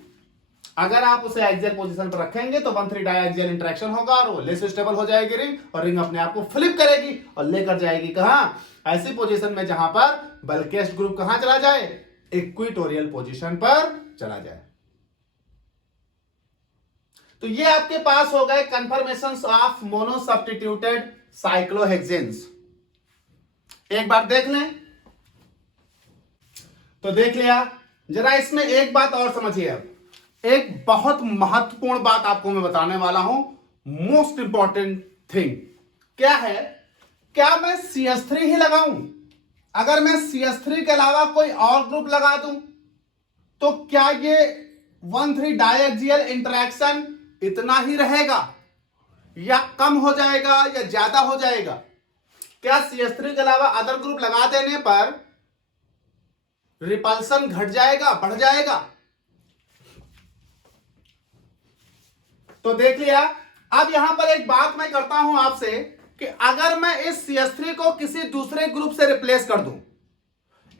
अगर आप उसे एक्सियल पोजीशन पर रखेंगे तो 1,3 डायएक्सियल इंटरेक्शन होगा और वो लेस स्टेबल हो जाएगी रिंग, और रिंग अपने आप को फ्लिप करेगी और लेकर जाएगी कहां? ऐसी पोजीशन में जहां पर बल्किएस्ट ग्रुप कहां चला जाए? इक्वेटोरियल पोजीशन पर चला जाए. तो ये आपके पास हो गए कंफर्मेशंस ऑफ मोनो सब्स्टिट्यूटेड साइक्लोहेक्सेन्स. एक बार देख लें. तो देख लिया. जरा इसमें एक बात और समझिए. अब एक बहुत महत्वपूर्ण बात आपको मैं बताने वाला हूं, मोस्ट इंपॉर्टेंट थिंग. क्या है? क्या मैं CH3 ही लगाऊं? अगर मैं CH3 के अलावा कोई और ग्रुप लगा दूं तो क्या ये 1,3 डायएक्सियल इंटरेक्शन इतना ही रहेगा या कम हो जाएगा या ज्यादा हो जाएगा? क्या CH3 के अलावा अदर ग्रुप लगा देने पर रिपल्सन घट जाएगा, बढ़ जाएगा? तो देख लिया. अब यहां पर एक बात मैं करता हूं आपसे कि अगर मैं इस CH3 को किसी दूसरे ग्रुप से रिप्लेस कर दूं,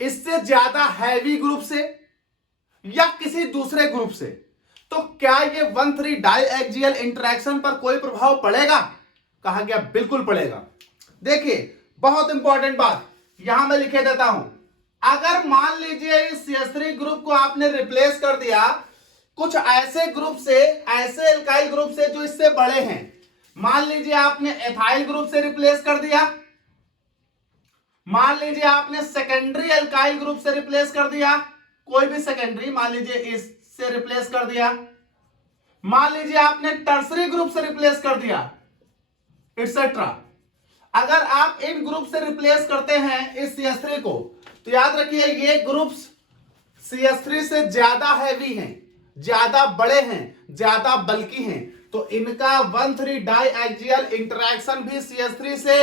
इससे ज्यादा हैवी ग्रुप से या किसी दूसरे ग्रुप से, तो क्या ये 1,3 डायएक्सियल इंटरेक्शन पर कोई प्रभाव पड़ेगा? कहा गया बिल्कुल पड़ेगा. देखिए बहुत इंपॉर्टेंट बात यहां मैं लिखे देता हूं. अगर मान लीजिए इस CH3 ग्रुप को आपने रिप्लेस कर दिया कुछ ऐसे ग्रुप से, ऐसे एल्काइल ग्रुप से जो इससे बड़े हैं. मान लीजिए आपने एथाइल ग्रुप से रिप्लेस कर दिया, मान लीजिए आपने सेकेंडरी एल्काइल ग्रुप से रिप्लेस कर दिया, कोई भी सेकेंडरी, मान लीजिए इससे रिप्लेस कर दिया, मान लीजिए आपने टर्सरी ग्रुप से रिप्लेस कर दिया, एटसेट्रा. अगर आप इन ग्रुप से रिप्लेस करते हैं इस CH3 को, तो याद रखिए ये ग्रुप्स CH3 से ज्यादा हैवी हैं, ज्यादा बड़े हैं, ज्यादा बल्कि हैं, तो इनका 1,3 डायएक्सियल इंटरेक्शन भी CH3 से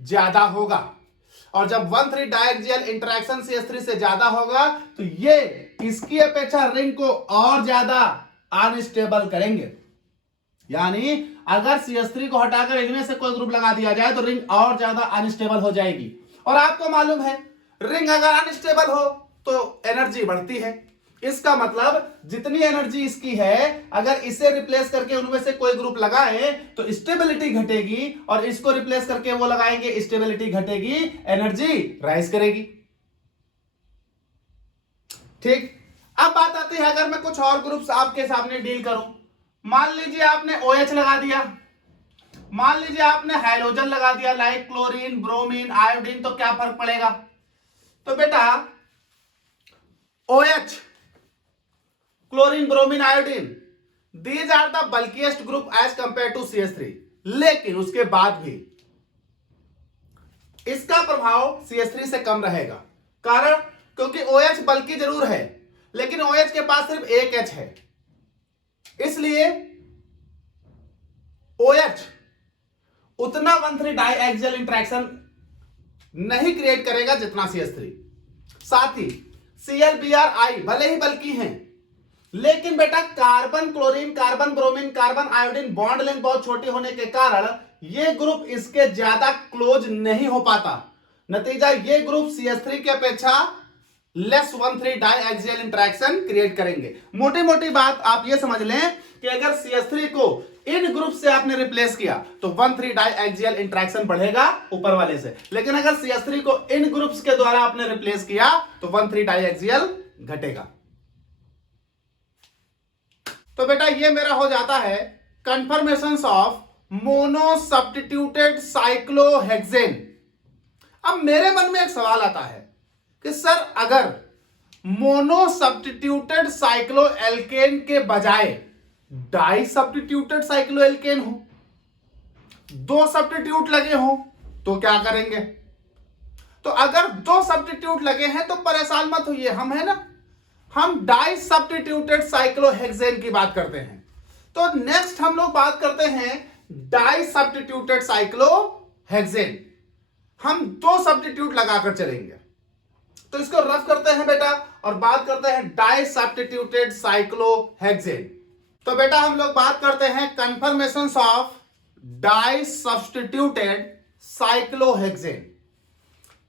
ज्यादा होगा. और जब 1,3 डायएक्सियल इंटरेक्शन CH3 से ज्यादा होगा तो ये इसकी अपेक्षा रिंग को और ज्यादा अनस्टेबल करेंगे. यानी अगर CH3 को हटाकर इनमें से कोई ग्रुप लगा दिया जाए तो रिंग और ज्यादा अनस्टेबल हो जाएगी. और आपको मालूम है रिंग अगर अनस्टेबल हो तो एनर्जी बढ़ती है. इसका मतलब जितनी एनर्जी इसकी है, अगर इसे रिप्लेस करके उनमें से कोई ग्रुप लगाए तो स्टेबिलिटी घटेगी, और इसको रिप्लेस करके वो लगाएंगे, स्टेबिलिटी घटेगी, एनर्जी राइज करेगी. ठीक. अब बात आती है अगर मैं कुछ और ग्रुप्स आपके सामने डील करूं. मान लीजिए आपने OH लगा दिया, मान लीजिए आपने हाइड्रोजन लगा दिया लाइक क्लोरीन, ब्रोमीन, आयोडीन, तो क्या फर्क पड़ेगा? तो बेटा OH, chlorine, bromine, iodine, these are the bulkiest group as compare to CH3. लेकिन उसके बाद भी इसका प्रभाव CH3 से कम रहेगा. कारण क्योंकि OH बल्कि जरूर है लेकिन OH के पास सिर्फ एक H है, इसलिए OH उतना 1,3 डायएक्सियल इंटरेक्शन नहीं क्रिएट करेगा जितना CH3. साथ ही ClBrI भले ही बल्कि हैं, लेकिन बेटा carbon chlorine, carbon bromine, carbon iodine bond length बहुत छोटी होने के कारण ये ग्रुप इसके ज्यादा क्लोज नहीं हो पाता। नतीजा ये ग्रुप CH3 की अपेक्षा लेस 1,3 डाइएक्सियल इंटरेक्शन क्रिएट करेंगे। मोटी मोटी बात आप ये समझ लें कि अगर CH3 को इन ग्रुप से आपने रिप्लेस किया तो 1,3 डाइएक्सियल इंटरेक्शन बढ़ेगा ऊपर वाले से, लेकिन अगर CH3 को इन ग्रुप्स के द्वारा आपने रिप्लेस किया तो 1,3 डाइएक्सियल घटेगा। तो बेटा ये मेरा हो जाता है conformations of mono substituted cyclohexane. अब मेरे मन में एक सवाल आता है कि सर अगर मोनो सब्स्टिट्यूटेड साइक्लोएल्केन के बजाय डाई सब्स्टिट्यूटेड साइक्लोएल्केन हो, दो सब्स्टिट्यूट लगे हो तो क्या करेंगे? तो अगर दो सब्स्टिट्यूट लगे हैं तो परेशान मत होइए, हम है ना, हम डाई सब्स्टिट्यूटेड साइक्लोहेक्सेन की बात करते हैं। तो नेक्स्ट हम लोग बात करते हैं डाई सब्स्टिट्यूटेड साइक्लोहेक्सेन। हम दो सब्स्टिट्यूट लगाकर चलेंगे, तो इसको रफ करते हैं बेटा और बात करते हैं डाई सब्स्टिट्यूटेड साइक्लोहेक्सेन। तो बेटा हम लोग बात करते हैं conformations of di substituted cyclohexane.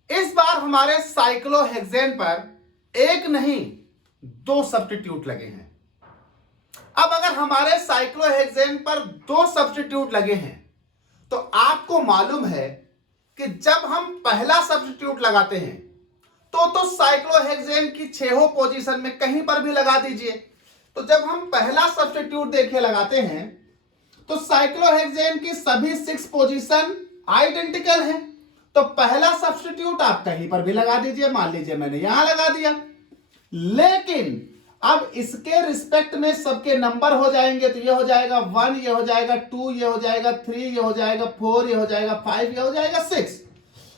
इस बार हमारे साइक्लोहेक्सेन पर एक नहीं दो सब्स्टिट्यूट लगे हैं। अब अगर हमारे साइक्लोहेक्सेन पर दो सब्स्टिट्यूट लगे हैं तो आपको मालूम है कि जब हम पहला सब्स्टिट्यूट लगाते हैं तो साइक्लोहेक्सेन की 6 पोजीशन में कहीं पर भी लगा दीजिए। तो जब हम पहला सब्स्टिट्यूट देखिए लगाते हैं तो साइक्लोहेक्सेन की सभी 6 पोजीशन आइडेंटिकल हैं। तो पहला सब्स्टिट्यूट आप कहीं पर भी लगा दीजिए, मान लीजिए मैंने यहां लगा दिया, लेकिन अब इसके रिस्पेक्ट में सबके नंबर हो जाएंगे। तो ये हो जाएगा 1, ये हो जाएगा 2, ये हो जाएगा 3, ये हो जाएगा 4, ये हो जाएगा 5, ये हो जाएगा 6।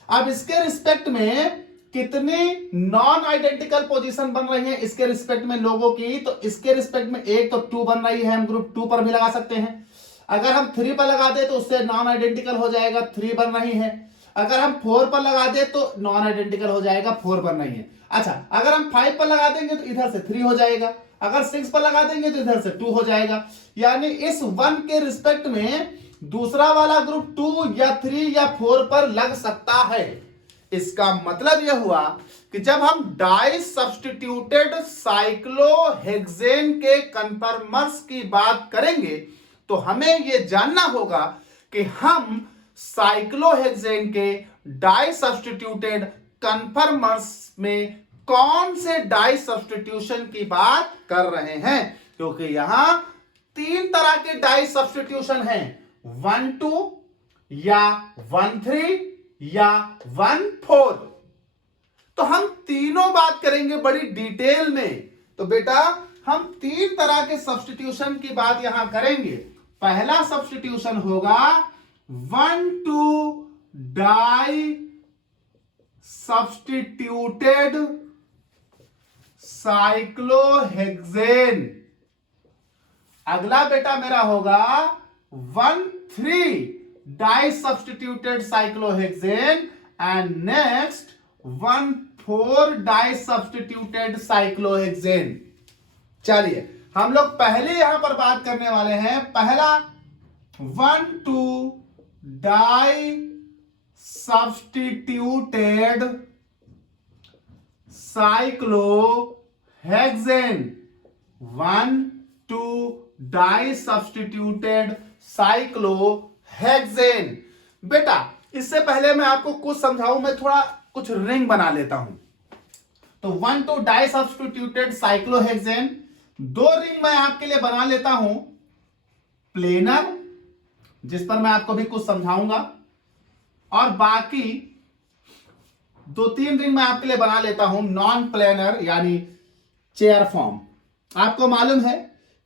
अब इसके रिस्पेक्ट में कितनी नॉन आइडेंटिकल पोजीशन बन रही है इसके रिस्पेक्ट में लोगों की? तो इसके रिस्पेक्ट में एक तो 2 बन रही है, हम ग्रुप 2 पर भी लगा सकते हैं। अगर हम 3 पर लगा दे तो उससे नॉन आइडेंटिकल हो जाएगा, 3 बन रही है। अगर हम 4 पर लगा दे तो नॉन आइडेंटिकल हो जाएगा, 4 बन रही है। अच्छा, अगर हम 5 पर लगा देंगे तो इधर से 3 हो जाएगा, अगर 6 पर लगा देंगे तो इधर से 2 हो जाएगा। यानी इस 1 के रिस्पेक्ट में दूसरा वाला ग्रुप 2 या 3 या 4 पर लग सकता है। इसका मतलब यह हुआ कि जब हम डाई सब्स्टिट्यूटेड साइक्लोहेक्सेन के कन्फर्मर्स की बात करेंगे तो हमें यह जानना होगा कि हम साइक्लोहेक्सेन के डाई सब्स्टिट्यूटेड कन्फर्मर्स में कौन से डाई सब्स्टिट्यूशन की बात कर रहे हैं, क्योंकि यहां 3 तरह के डाई सब्स्टिट्यूशन हैं, 1,2 या 1,3 या 1,4। तो हम तीनों बात करेंगे बड़ी डिटेल में। तो बेटा हम 3 तरह के सब्स्टिट्यूशन की बात यहां करेंगे। पहला सब्स्टिट्यूशन होगा 1,2 डाई सब्स्टिट्यूटेड साइक्लोहेक्सेन। अगला बेटा मेरा होगा 1,3 di substituted cyclohexane and next 1,4 di substituted cyclohexane. चलिए हम लोग पहले यहां पर बात करने वाले हैं। पहला 1,2 di substituted cyclohexane, 1,2 di substituted cyclohexane. बेटा इससे पहले मैं आपको कुछ समझाऊं, मैं थोड़ा कुछ रिंग बना लेता हूं। तो 1,2 डाई सब्स्टिट्यूटेड साइक्लोहेक्सेन, 2 रिंग मैं आपके लिए बना लेता हूं, प्लेनर जिस पर मैं आपको भी कुछ समझाऊंगा, और बाकी 2-3 रिंग मैं आपके लिए बना लेता हूं नॉन प्लेनर यानी चेयर फॉर्म। आपको मालूम है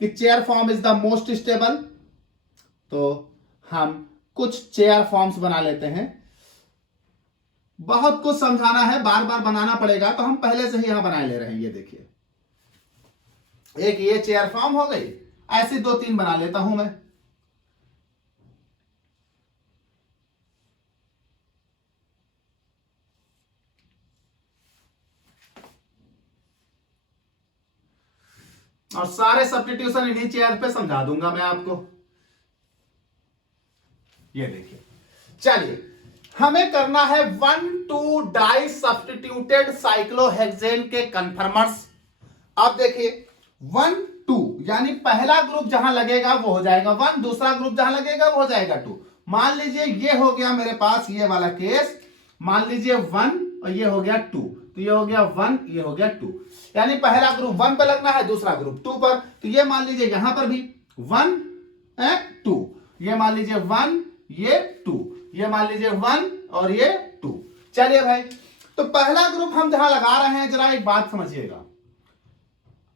कि chair form is the most stable, तो हम कुछ चेयर फॉर्म्स बना लेते हैं। बहुत कुछ समझाना है, बार बार बनाना पड़ेगा, तो हम पहले से ही यहां बना ले रहे हैं। ये देखिए, एक ये चेयर फॉर्म हो गई, ऐसी 2-3 बना लेता हूं मैं। और सारे सब्स्टिट्यूशन इन्हीं चेयर पे समझा दूंगा मैं आपको। ये देखिए, चलिए हमें करना है 1,2 डाई सब्स्टिट्यूटेड साइक्लोहेक्सेन के कन्फर्मर्स। अब देखिए 1 2 यानी पहला ग्रुप जहां लगेगा वो हो जाएगा 1, दूसरा ग्रुप जहां लगेगा वो हो जाएगा 2। मान लीजिए ये हो गया मेरे पास ये वाला केस, मान लीजिए 1 और ये हो गया 2, तो ये हो गया 1, ये हो गया 2, यानी पहला ग्रुप 1 पर लगना है, दूसरा ग्रुप 2 पर। तो ये मान लीजिए यहां पर भी 1 2, ये मान लीजिए 1, ये 2, ये मान लीजिए 1 और ये 2। चलिए भाई, तो पहला ग्रुप हम जहां लगा रहे हैं, जरा एक बात समझिएगा,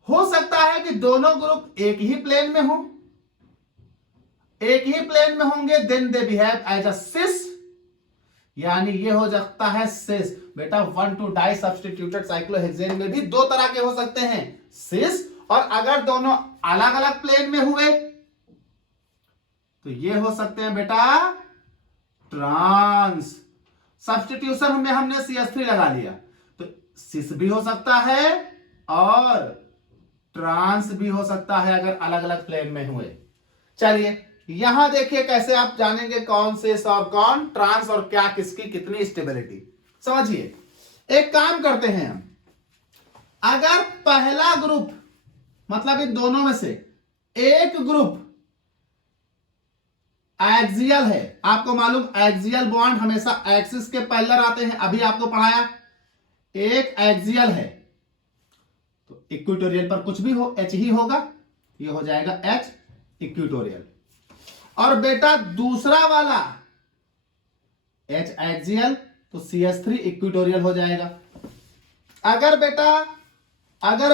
हो सकता है कि दोनों ग्रुप एक ही प्लेन में हो, एक ही प्लेन में होंगे, then they behave as a cis, यानी ये हो सकता है सिस। बेटा 1,2 डाई सब्स्टिट्यूटेड साइक्लोहेक्सेन में भी दो तरह के हो सकते हैं, सिस, और अगर दोनों अलग अलग प्लेन में हुए तो ये हो सकते हैं बेटा ट्रांस। सब्स्टिट्यूशन में हमने CH3 लगा लिया, तो सिस भी हो सकता है और ट्रांस भी हो सकता है अगर अलग अलग प्लेन में हुए। चलिए यहां देखिए कैसे आप जानेंगे कौन सिस और कौन ट्रांस और क्या किसकी कितनी स्टेबिलिटी, समझिए। एक काम करते हैं हम, अगर पहला ग्रुप मतलब इन दोनों में से एक ग्रुप एक्सियल है, आपको मालूम एक्सियल बॉन्ड हमेशा एक्सिस के पैरेलल आते हैं, अभी आपको पढ़ाया, एक एक्सियल है तो इक्वेटोरियल पर कुछ भी हो H ही होगा, ये हो जाएगा H इक्वेटोरियल। और बेटा दूसरा वाला H एक्सियल तो CH3 इक्वेटोरियल हो जाएगा। अगर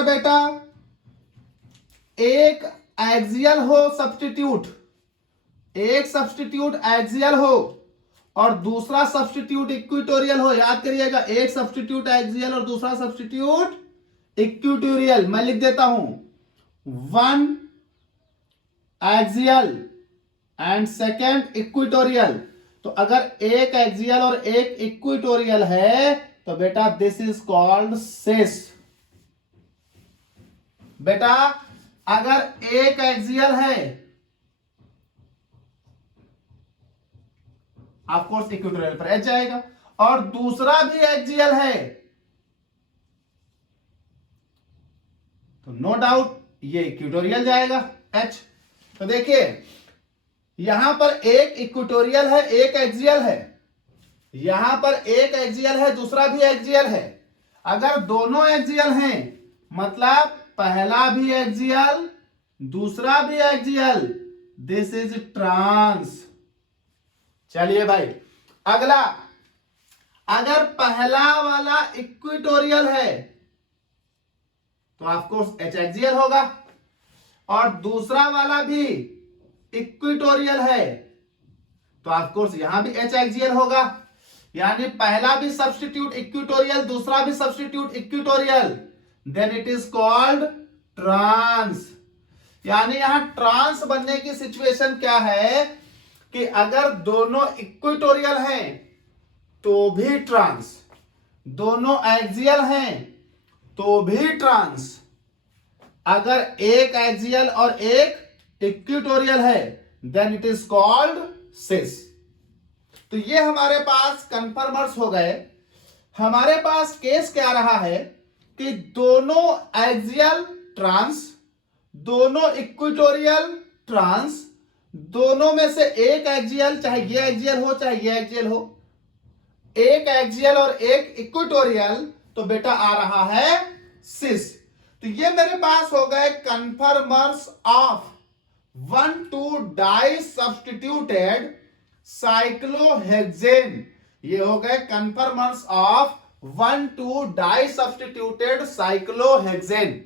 बेटा एक एक्सियल हो सब्स्टिट्यूट, एक सब्स्टिट्यूट एक्सियल हो और दूसरा सब्स्टिट्यूट इक्वेटोरियल हो, याद करिएगा, एक सब्स्टिट्यूट एक्सियल और दूसरा सब्स्टिट्यूट इक्वेटोरियल, मैं लिख देता हूं 1 एक्सियल एंड सेकेंड इक्वेटोरियल। तो अगर एक एक्सियल और एक इक्वेटोरियल है तो बेटा दिस इज कॉल्ड सिस। बेटा अगर एक एक्सियल है, ऑफ कोर्स इक्वेटोरियल पर H जाएगा, और दूसरा भी एक्सियल है तो नो डाउट ये इक्वेटोरियल जाएगा H। तो देखिए यहां पर एक इक्वेटोरियल है, एक एक्सियल है, यहां पर एक एक्सियल है, दूसरा भी एक्सियल है। अगर दोनों एक्सियल हैं मतलब पहला भी एक्सियल दूसरा भी एक्सियल, दिस इज ट्रांस। चलिए भाई अगला, अगर पहला वाला इक्वेटोरियल है तो ऑफ कोर्स H एक्सियल होगा, और दूसरा वाला भी इक्वेटोरियल है तो ऑफ कोर्स यहां भी H एक्सियल होगा, यानी पहला भी सब्स्टिट्यूट इक्वेटोरियल दूसरा भी substitute equatorial, then it is called trans. यानी यहां ट्रांस बनने की सिचुएशन क्या है कि अगर दोनों इक्वेटोरियल हैं तो भी ट्रांस, दोनों एक्सियल हैं तो भी ट्रांस, अगर एक एक्सियल और एक इक्वेटोरियल है देन इट इज कॉल्ड सिस। तो ये हमारे पास कन्फर्मर्स हो गए। हमारे पास केस क्या रहा है कि दोनों एक्सियल ट्रांस, दोनों इक्वेटोरियल ट्रांस, दोनों में से एक एक्सियल, चाहे ये एक्सियल हो चाहे ये एक्सियल हो, एक एक्सियल और एक इक्वेटोरियल, तो बेटा आ रहा है सिस। तो ये मेरे पास हो गए conformers of 1,2 di substituted cyclohexane. ये हो गए conformers of 1,2 di substituted cyclohexane.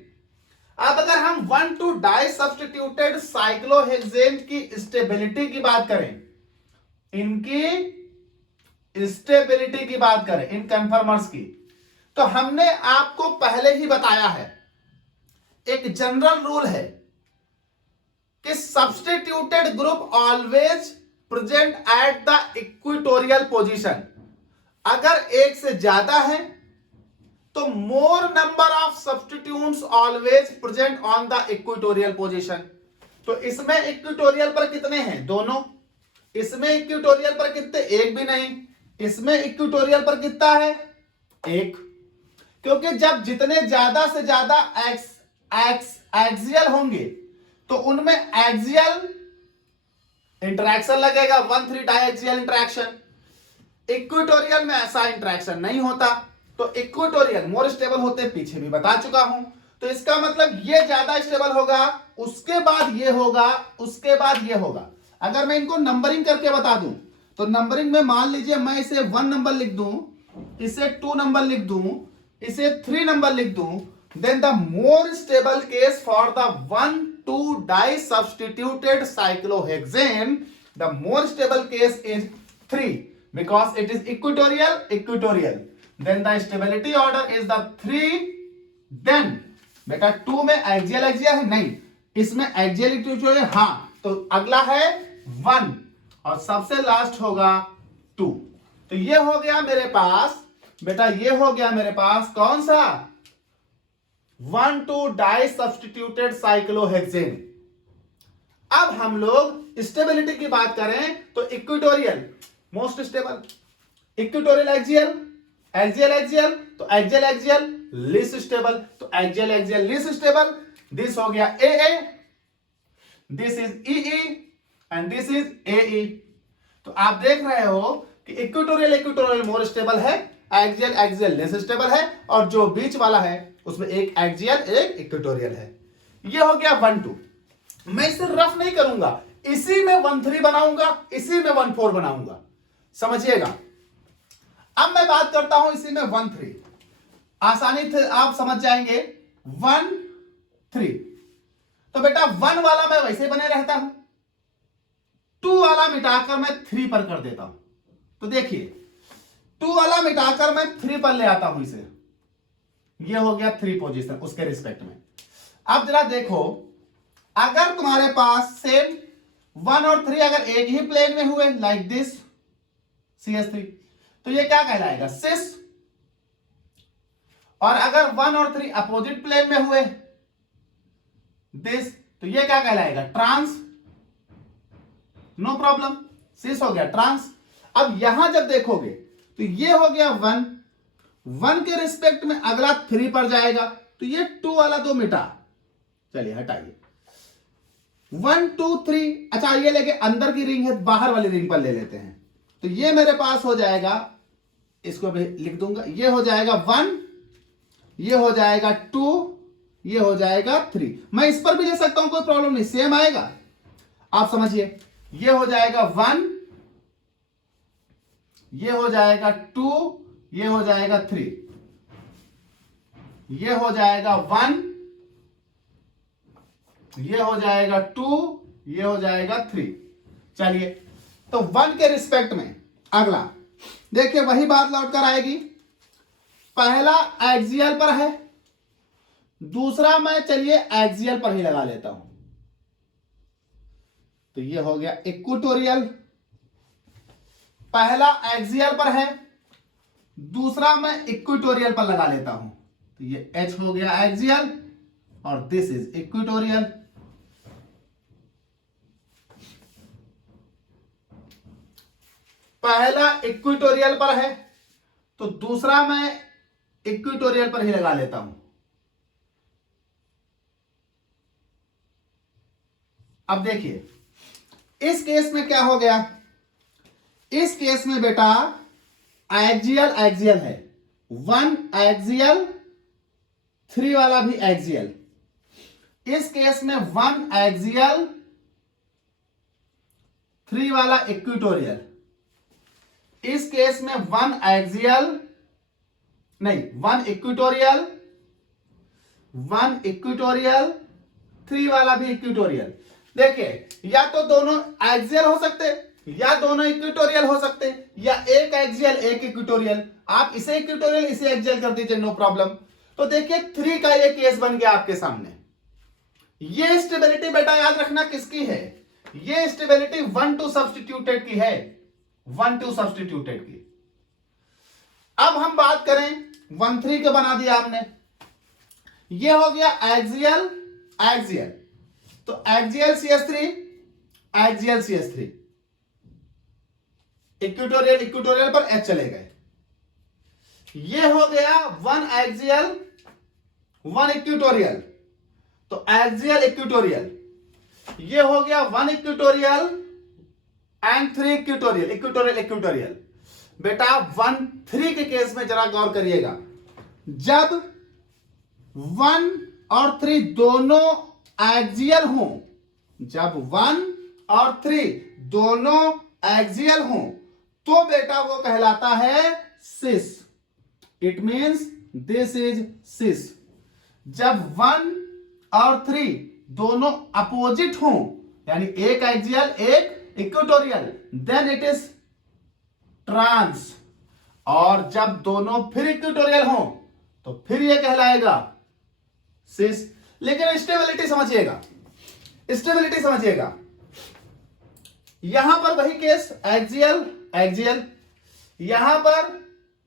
अब अगर हम 1,2 डाई सब्स्टिट्यूटेड साइक्लोहेक्सेन की स्टेबिलिटी की बात करें, इनकी स्टेबिलिटी की बात करें, इन कन्फर्मर्स की, तो हमने आपको पहले ही बताया है, एक जनरल रूल है कि substituted group always present at the equatorial position. अगर एक से ज्यादा है तो मोर number of substitutes always present on the equatorial position. तो इसमें इक्वेटोरियल पर कितने हैं? दोनों। इसमें इक्विटोरियल पर कितने, एक भी नहीं। इसमें इक्विटोरियल पर कितना है, एक। क्योंकि जब जितने ज्यादा से ज्यादा एक्सियल होंगे तो उनमें एक्सियल इंटरेक्शन लगेगा, 1,3 डायएक्सियल इंटरेक्शन। इक्विटोरियल में ऐसा इंटरेक्शन नहीं होता, तो इक्विटोरियल मोर स्टेबल होते, पीछे भी बता चुका हूं। तो इसका मतलब ये ज्यादा स्टेबल होगा, उसके बाद ये होगा, उसके बाद ये होगा। अगर मैं इनको नंबरिंग करके बता दूं तो नंबरिंग में मान लीजिए मैं इसे 1 नंबर लिख दूं, इसे 2 नंबर लिख दूं, इसे 3 नंबर लिख दूं, then the more stable case for the 1,2 di substituted cyclohexane, the more stable case is 3 because it is equatorial, then the stability order is the 3। then बेटा 2 में एक्सियल है नहीं, इसमें एक्सियल इक्विटोरियल, हाँ, तो अगला है 1 और सबसे लास्ट होगा 2। तो ये हो गया मेरे पास बेटा, ये हो गया मेरे पास कौन सा, 1,2 डाई सब्स्टिट्यूटेड साइक्लोहेक्सेन। अब हम लोग स्टेबिलिटी की बात करें तो equatorial most stable, equatorial axial, तो एक्सियल लीस्ट स्टेबल, तो एक्सियल लीस्ट स्टेबल। दिस हो गया AA, this is EE and this is AE। तो आप देख रहे हो कि इक्विटोरियल मोर स्टेबल है, एक्सियल लेस स्टेबल है, और जो बीच वाला है उसमें एक एक्सियल एक इक्विटोरियल है। ये हो गया 1,2। मैं इसे रफ नहीं करूंगा, इसी में 1,3 बनाऊंगा, इसी में 1,4 बनाऊंगा, समझिएगा। अब मैं बात करता हूं इसी में 1,3, आसानी से आप समझ जाएंगे। 1,3 तो बेटा 1 वाला मैं वैसे बने रहता हूं, 2 वाला मिटाकर मैं 3 पर कर देता हूं। तो देखिए 2 वाला मिटाकर मैं 3 पर ले आता हूं इसे, ये हो गया 3 पोजीशन उसके रिस्पेक्ट में। अब जरा देखो, अगर तुम्हारे पास सेम 1 और 3 अगर एक ही प्लेन में हुए लाइक दिस CS3, तो ये क्या कहलाएगा, सिस। और अगर 1 और 3 अपोजिट प्लेन में हुए दिस, तो ये क्या कहलाएगा, ट्रांस। नो प्रॉब्लम, सिस हो गया ट्रांस। अब यहां जब देखोगे तो ये हो गया 1 के रिस्पेक्ट में अगला 3 पर जाएगा, तो ये 2 वाला 2 मिटा, चलिए हटाइए, 1 2 3। अच्छा ये लेके अंदर की रिंग है, बाहर वाली रिंग पर ले लेते हैं, तो ये मेरे पास हो जाएगा, इसको भी लिख दूंगा, ये हो जाएगा 1, ये हो जाएगा 2, ये हो जाएगा 3। मैं इस पर भी ले सकता हूं, कोई प्रॉब्लम नहीं, सेम आएगा, आप समझिए। ये हो जाएगा 1, ये हो जाएगा 2, ये हो जाएगा 3, ये हो जाएगा 1, ये हो जाएगा 2, ये हो जाएगा 3। चलिए, तो 1 के रिस्पेक्ट में अगला देखिए वही बात लौट कर आएगी। पहला एक्सियल पर है, दूसरा मैं चलिए एक्सियल पर ही लगा लेता हूं, तो ये हो गया इक्विटोरियल। पहला एक्सियल पर है, दूसरा मैं इक्विटोरियल पर लगा लेता हूं, तो ये H हो गया एक्सियल और दिस इज इक्विटोरियल। पहला इक्विटोरियल पर है तो दूसरा मैं इक्विटोरियल पर ही लगा लेता हूं। अब देखिए इस केस में क्या हो गया, इस केस में बेटा एक्सियल है, 1 एक्सियल 3 वाला भी एक्सियल। इस केस में 1 एक्सियल 3 वाला इक्विटोरियल। इस केस में 1 एक्सियल नहीं 1 इक्विटोरियल 3 वाला भी इक्विटोरियल। देखिए या तो दोनों एक्सियल हो सकते या दोनों इक्विटोरियल हो सकते, या एक एक्सियल एक इक्विटोरियल। आप इसे इक्विटोरियल इसे एक्सियल कर दीजिए, नो प्रॉब्लम। तो देखिए 3 का ये केस बन गया आपके सामने। ये स्टेबिलिटी बेटा याद रखना किसकी है, ये स्टेबिलिटी 1,2 सब्स्टिट्यूटेड की है, 1,2 सब्स्टिट्यूटेड की। अब हम बात करें 1,3 के बना दिया हमने, ये हो गया एक्सियल एक्सियल, तो axial CS3 axial CS3। Equatorial equatorial पर एच चले गए। ये हो गया वन एक्सियल वन इक्वेटोरियल, तो एक्सियल इक्वेटोरियल। ये हो गया one equatorial and three equatorial, equatorial equatorial. बेटा 1-3 के केस में जरा गौर करिएगा, जब 1 और 3 दोनों एक्सियल हों, जब 1 और 3 दोनों एक्सियल हों, तो बेटा वो कहलाता है cis. It means this is cis. जब 1 और 3 दोनों अपोजिट हों, यानी एक एक्सियल एक equatorial, then it is trans. और जब दोनों फिर इक्वेटोरियल हों, तो फिर यह कहलाएगा सिस। लेकिन स्टेबिलिटी समझिएगा, स्टेबिलिटी समझिएगा, यहां पर वही केस एक्सियल एक्सियल, यहां पर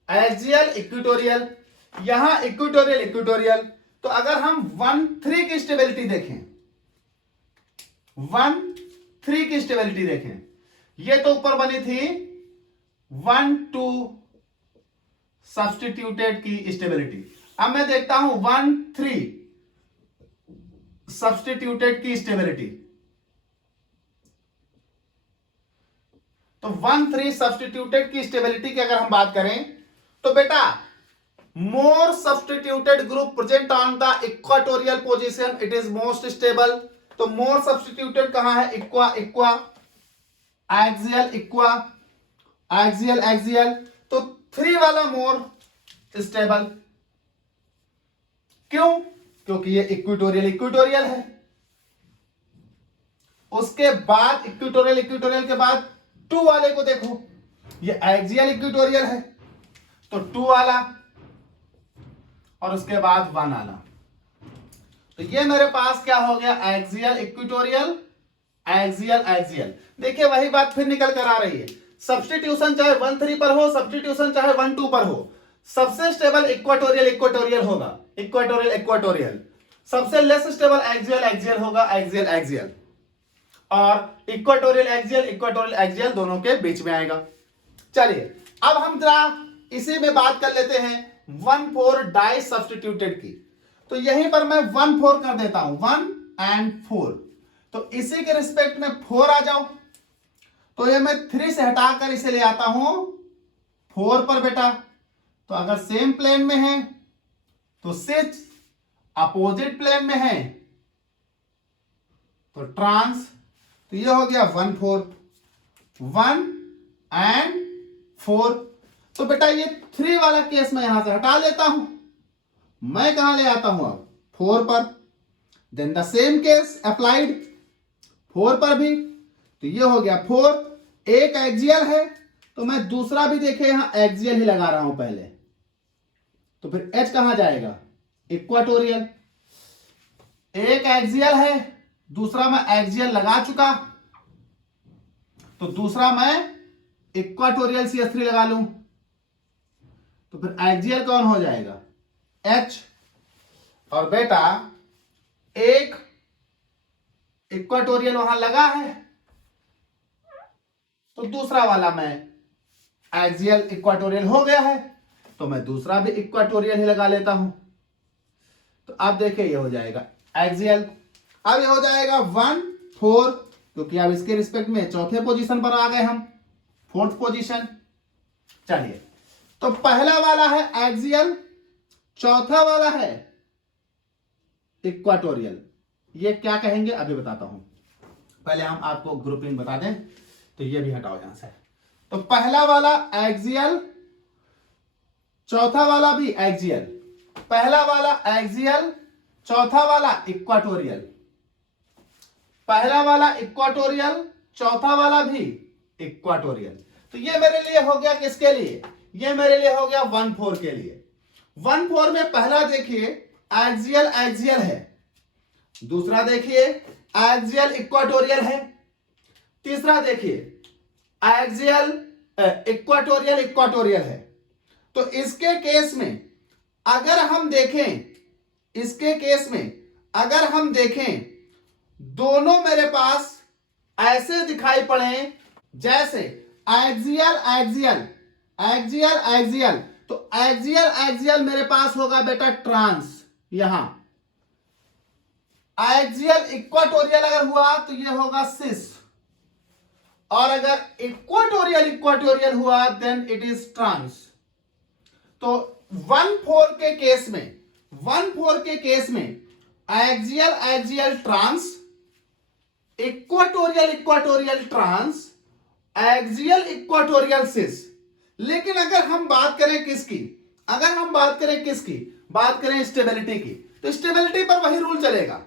एक्सियल इक्वेटोरियल, यहां इक्वेटोरियल इक्वेटोरियल। तो अगर हम 1-3 की स्टेबिलिटी देखें, 1-3 की स्टेबिलिटी देखें, ये तो ऊपर बनी थी 1-2 सब्स्टिट्यूटेड की स्टेबिलिटी। अब मैं देखता हूं 1-3 सब्स्टिट्यूटेड की स्टेबिलिटी। तो 1-3 सब्स्टिट्यूटेड की स्टेबिलिटी की अगर हम बात करें, तो बेटा मोर substituted group present on the equatorial position, it is most stable. तो मोर सब्स्टिट्यूटेड कहां है? इक्वा इक्वा, एक्सियल इक्वा, एक्सियल एक्सियल। तो 3 वाला मोर स्टेबल। क्यों? क्योंकि ये इक्वेटोरियल इक्वेटोरियल है। उसके बाद इक्वेटोरियल इक्वेटोरियल के बाद 2 वाले को देखो, ये एक्सियल इक्वेटोरियल है, तो 2 वाला, और उसके बाद 1 वाला। तो ये मेरे पास क्या हो गया? Axial equatorial, axial axial. देखिए वही बात फिर निकल कर आ रही है। सब्स्टिट्यूशन चाहे 1-3 पर हो, सब्स्टिट्यूशन चाहे 1-2 पर हो, सबसे स्टेबल इक्वाटोरियल इक्वाटोरियल होगा, इक्वाटोरियल इक्वाटोरियल। सबसे लेस स्टेबल एक्सियल एक्सियल होगा, एक्सियल एक्सियल। और इक्वाटोरियल एक्सियल इक्वाटोरियल एक्सियल दोनों के बीच में आएगा। चलिए अब हम जरा इसी में बात कर लेते हैं 1-4 डाई सब्स्टिट्यूटेड की। तो यहीं पर मैं 1-4 कर देता हूं, 1 and 4। तो इसी के रिस्पेक्ट में 4 आ जाओ, तो ये मैं 3 से हटाकर इसे ले आता हूं 4 पर बेटा। तो अगर सेम प्लेन में है तो 6, अपोजिट प्लेन में है तो ट्रांस। तो ये हो गया 1-4, 1 and 4। तो बेटा ये 3 वाला केस मैं यहां से हटा लेता हूं, मैं कहां ले आता हूं अब? 4 पर। Then the same case applied 4 पर भी। तो ये हो गया 4, एक एक्सियल है, तो मैं दूसरा भी देखे यहां एक्सियल ही लगा रहा हूं पहले। तो फिर H कहां जाएगा? इक्वाटोरियल। एक एक्सियल है, दूसरा मैं एक्सियल लगा चुका, तो दूसरा मैं इक्वाटोरियल CH3 लगा लूं, तो फिर एक्सियल कौन हो जाएगा? H। और बेटा एक इक्वाटोरियल वहां लगा है, तो दूसरा वाला मैं एक्सियल इक्वाटोरियल हो गया है, तो मैं दूसरा भी इक्वाटोरियल ही लगा लेता हूं। तो अब देखिए ये हो जाएगा एक्सियल। अब ये हो जाएगा 1-4, क्योंकि अब इसके रिस्पेक्ट में चौथे पोजीशन पर आ गए हम, 4th पोजीशन। चलिए तो पहला वाला है एक्सियल, चौथा वाला है इक्वाटोरियल। ये क्या कहेंगे अभी बताता हूं, पहले हम आपको ग्रुपिंग बता दें। तो ये भी हटाओ यहां से। तो पहला वाला एक्सियल, चौथा वाला भी एक्सियल, पहला वाला एक्सियल, चौथा वाला इक्वाटोरियल, पहला वाला इक्वाटोरियल, चौथा वाला भी इक्वाटोरियल। तो ये मेरे लिए हो गया किसके लिए? ये मेरे लिए हो गया 1-4 के लिए। 1-4 में पहला देखिए एक्सियल एक्सियल है, दूसरा देखिए एक्सियल इक्वाटोरियल है, तीसरा देखिए एक्सियल इक्वाटोरियल इक्वाटोरियल है। तो इसके केस में अगर हम देखें, इसके केस में अगर हम देखें, दोनों मेरे पास ऐसे दिखाई पड़े जैसे एक्सियल एक्सियल एक्सियल एक्सियल, तो एक्सियल एक्सियल मेरे पास होगा बेटा ट्रांस, यहां एक्सियल इक्वाटोरियल अगर हुआ तो ये होगा सिस, और अगर इक्वाटोरियल इक्वाटोरियल हुआ देन इट इज ट्रांस। तो 1/4 के केस में, 1/4 के केस में axial axial trans, equatorial equatorial trans, axial equatorial cis. लेकिन अगर हम बात करें किसकी, अगर हम बात करें किसकी, बात करें स्टेबिलिटी की, तो स्टेबिलिटी पर वही रूल चलेगा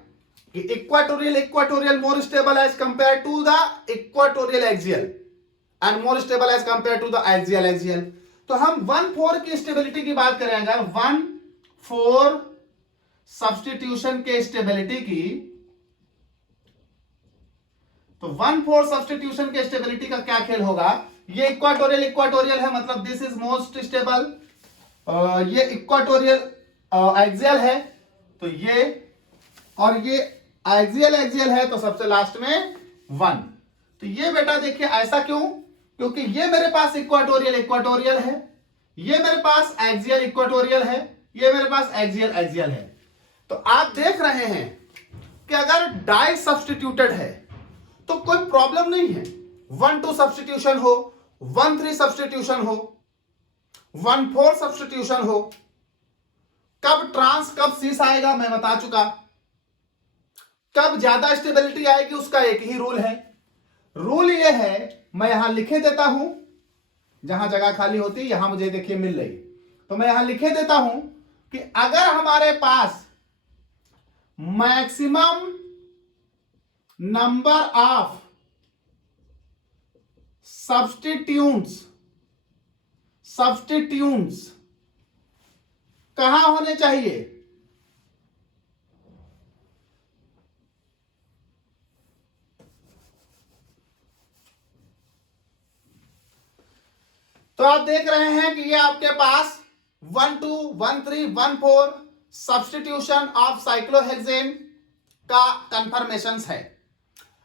कि equatorial equatorial more stable as compare to the equatorial axial and more stable as compare to the axial axial. तो हम 1/4 की स्टेबिलिटी की बात करें, अगर 1/4 सब्स्टिट्यूशन के स्टेबिलिटी की, तो 1/4 सब्स्टिट्यूशन के स्टेबिलिटी का क्या खेल होगा, ये इक्वाटोरियल इक्वाटोरियल है मतलब दिस इज मोस्ट स्टेबल, ये इक्वाटोरियल एक्सियल है तो ये, और ये एक्सियल एक्सियल है तो सबसे लास्ट में 1। तो ये बेटा देखिए ऐसा क्यों, क्योंकि ये मेरे पास इक्वाटोरियल इक्वाटोरियल है, ये मेरे पास एक्सियल इक्वाटोरियल है, ये मेरे पास एक्सियल एक्सियल है। तो आप देख रहे हैं कि अगर डाई सब्स्टिट्यूटेड है तो कोई प्रॉब्लम नहीं है, 1/2 सब्स्टिट्यूशन हो, 1/3 सब्स्टिट्यूशन हो, 1/4 सब्स्टिट्यूशन हो, कब ट्रांस कब सिस आएगा मैं बता चुका, कब ज्यादा स्टेबिलिटी आएगी उसका एक ही रूल है, रूल ये है, मैं यहां लिखे देता हूं, जहां जगह खाली होती है यहां मुझे देखिए मिल रही, तो मैं यहां लिखे देता हूं कि अगर हमारे पास मैक्सिमम नंबर ऑफ सब्स्टिट्यूएंट्स कहां होने चाहिए, तो आप देख रहे हैं कि ये आपके पास 1/2 1/3 1/4 सब्स्टिट्यूशन ऑफ साइक्लोहेक्सेन का कंफर्मेशन है।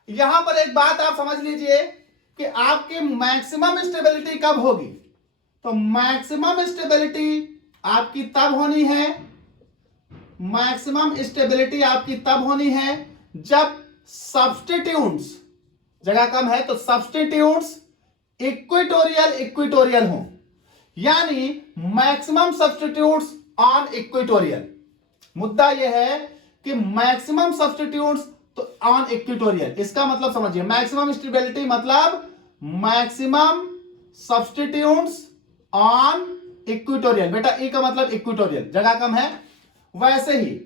यहां पर एक बात आप समझ लीजिए कि आपकी मैक्सिमम स्टेबिलिटी कब होगी, तो मैक्सिमम स्टेबिलिटी आपकी तब होनी है, मैक्सिमम स्टेबिलिटी आपकी तब होनी है जब सब्स्टिट्यूएंट्स, जगह कम है तो सब्स्टिट्यूएंट्स इक्वेटोरियल इक्वेटोरियल हो, यानी मैक्सिमम सब्स्टिट्यूट्स ऑन इक्वेटोरियल। मुद्दा यह है कि मैक्सिमम सब्स्टिट्यूट्स तो ऑन इक्वेटोरियल, इसका मतलब समझिए मैक्सिमम स्टेबिलिटी मतलब मैक्सिमम सब्स्टिट्यूट्स ऑन इक्वेटोरियल, बेटा ई का मतलब इक्वेटोरियल, जगह कम है। वैसे ही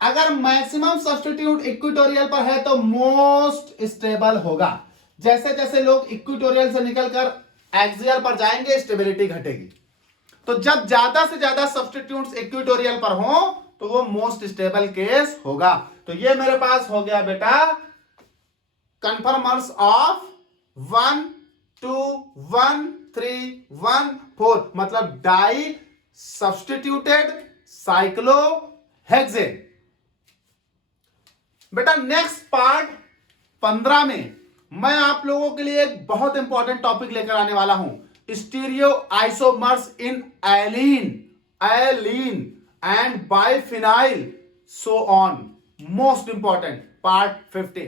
अगर मैक्सिमम सब्स्टिट्यूट इक्वेटोरियल पर है तो मोस्ट स्टेबल होगा, जैसे जैसे लोग इक्वेटोरियल से निकलकर एक्सियल पर जाएंगे स्टेबिलिटी घटेगी। तो जब ज्यादा से ज्यादा सब्स्टिट्यूट्स इक्वेटोरियल पर हो तो वो मोस्ट स्टेबल केस होगा। तो ये मेरे पास हो गया बेटा कन्फर्मर्स ऑफ 1 2 1 3 1 4 मतलब डाई सब्स्टिट्यूटेड साइक्लोहेक्सेन। बेटा नेक्स्ट पार्ट 15 में मैं आप लोगों के लिए एक बहुत इंपॉर्टेंट टॉपिक लेकर आने वाला हूं, stereo isomers in allene and biphenyl so on, most important part 15।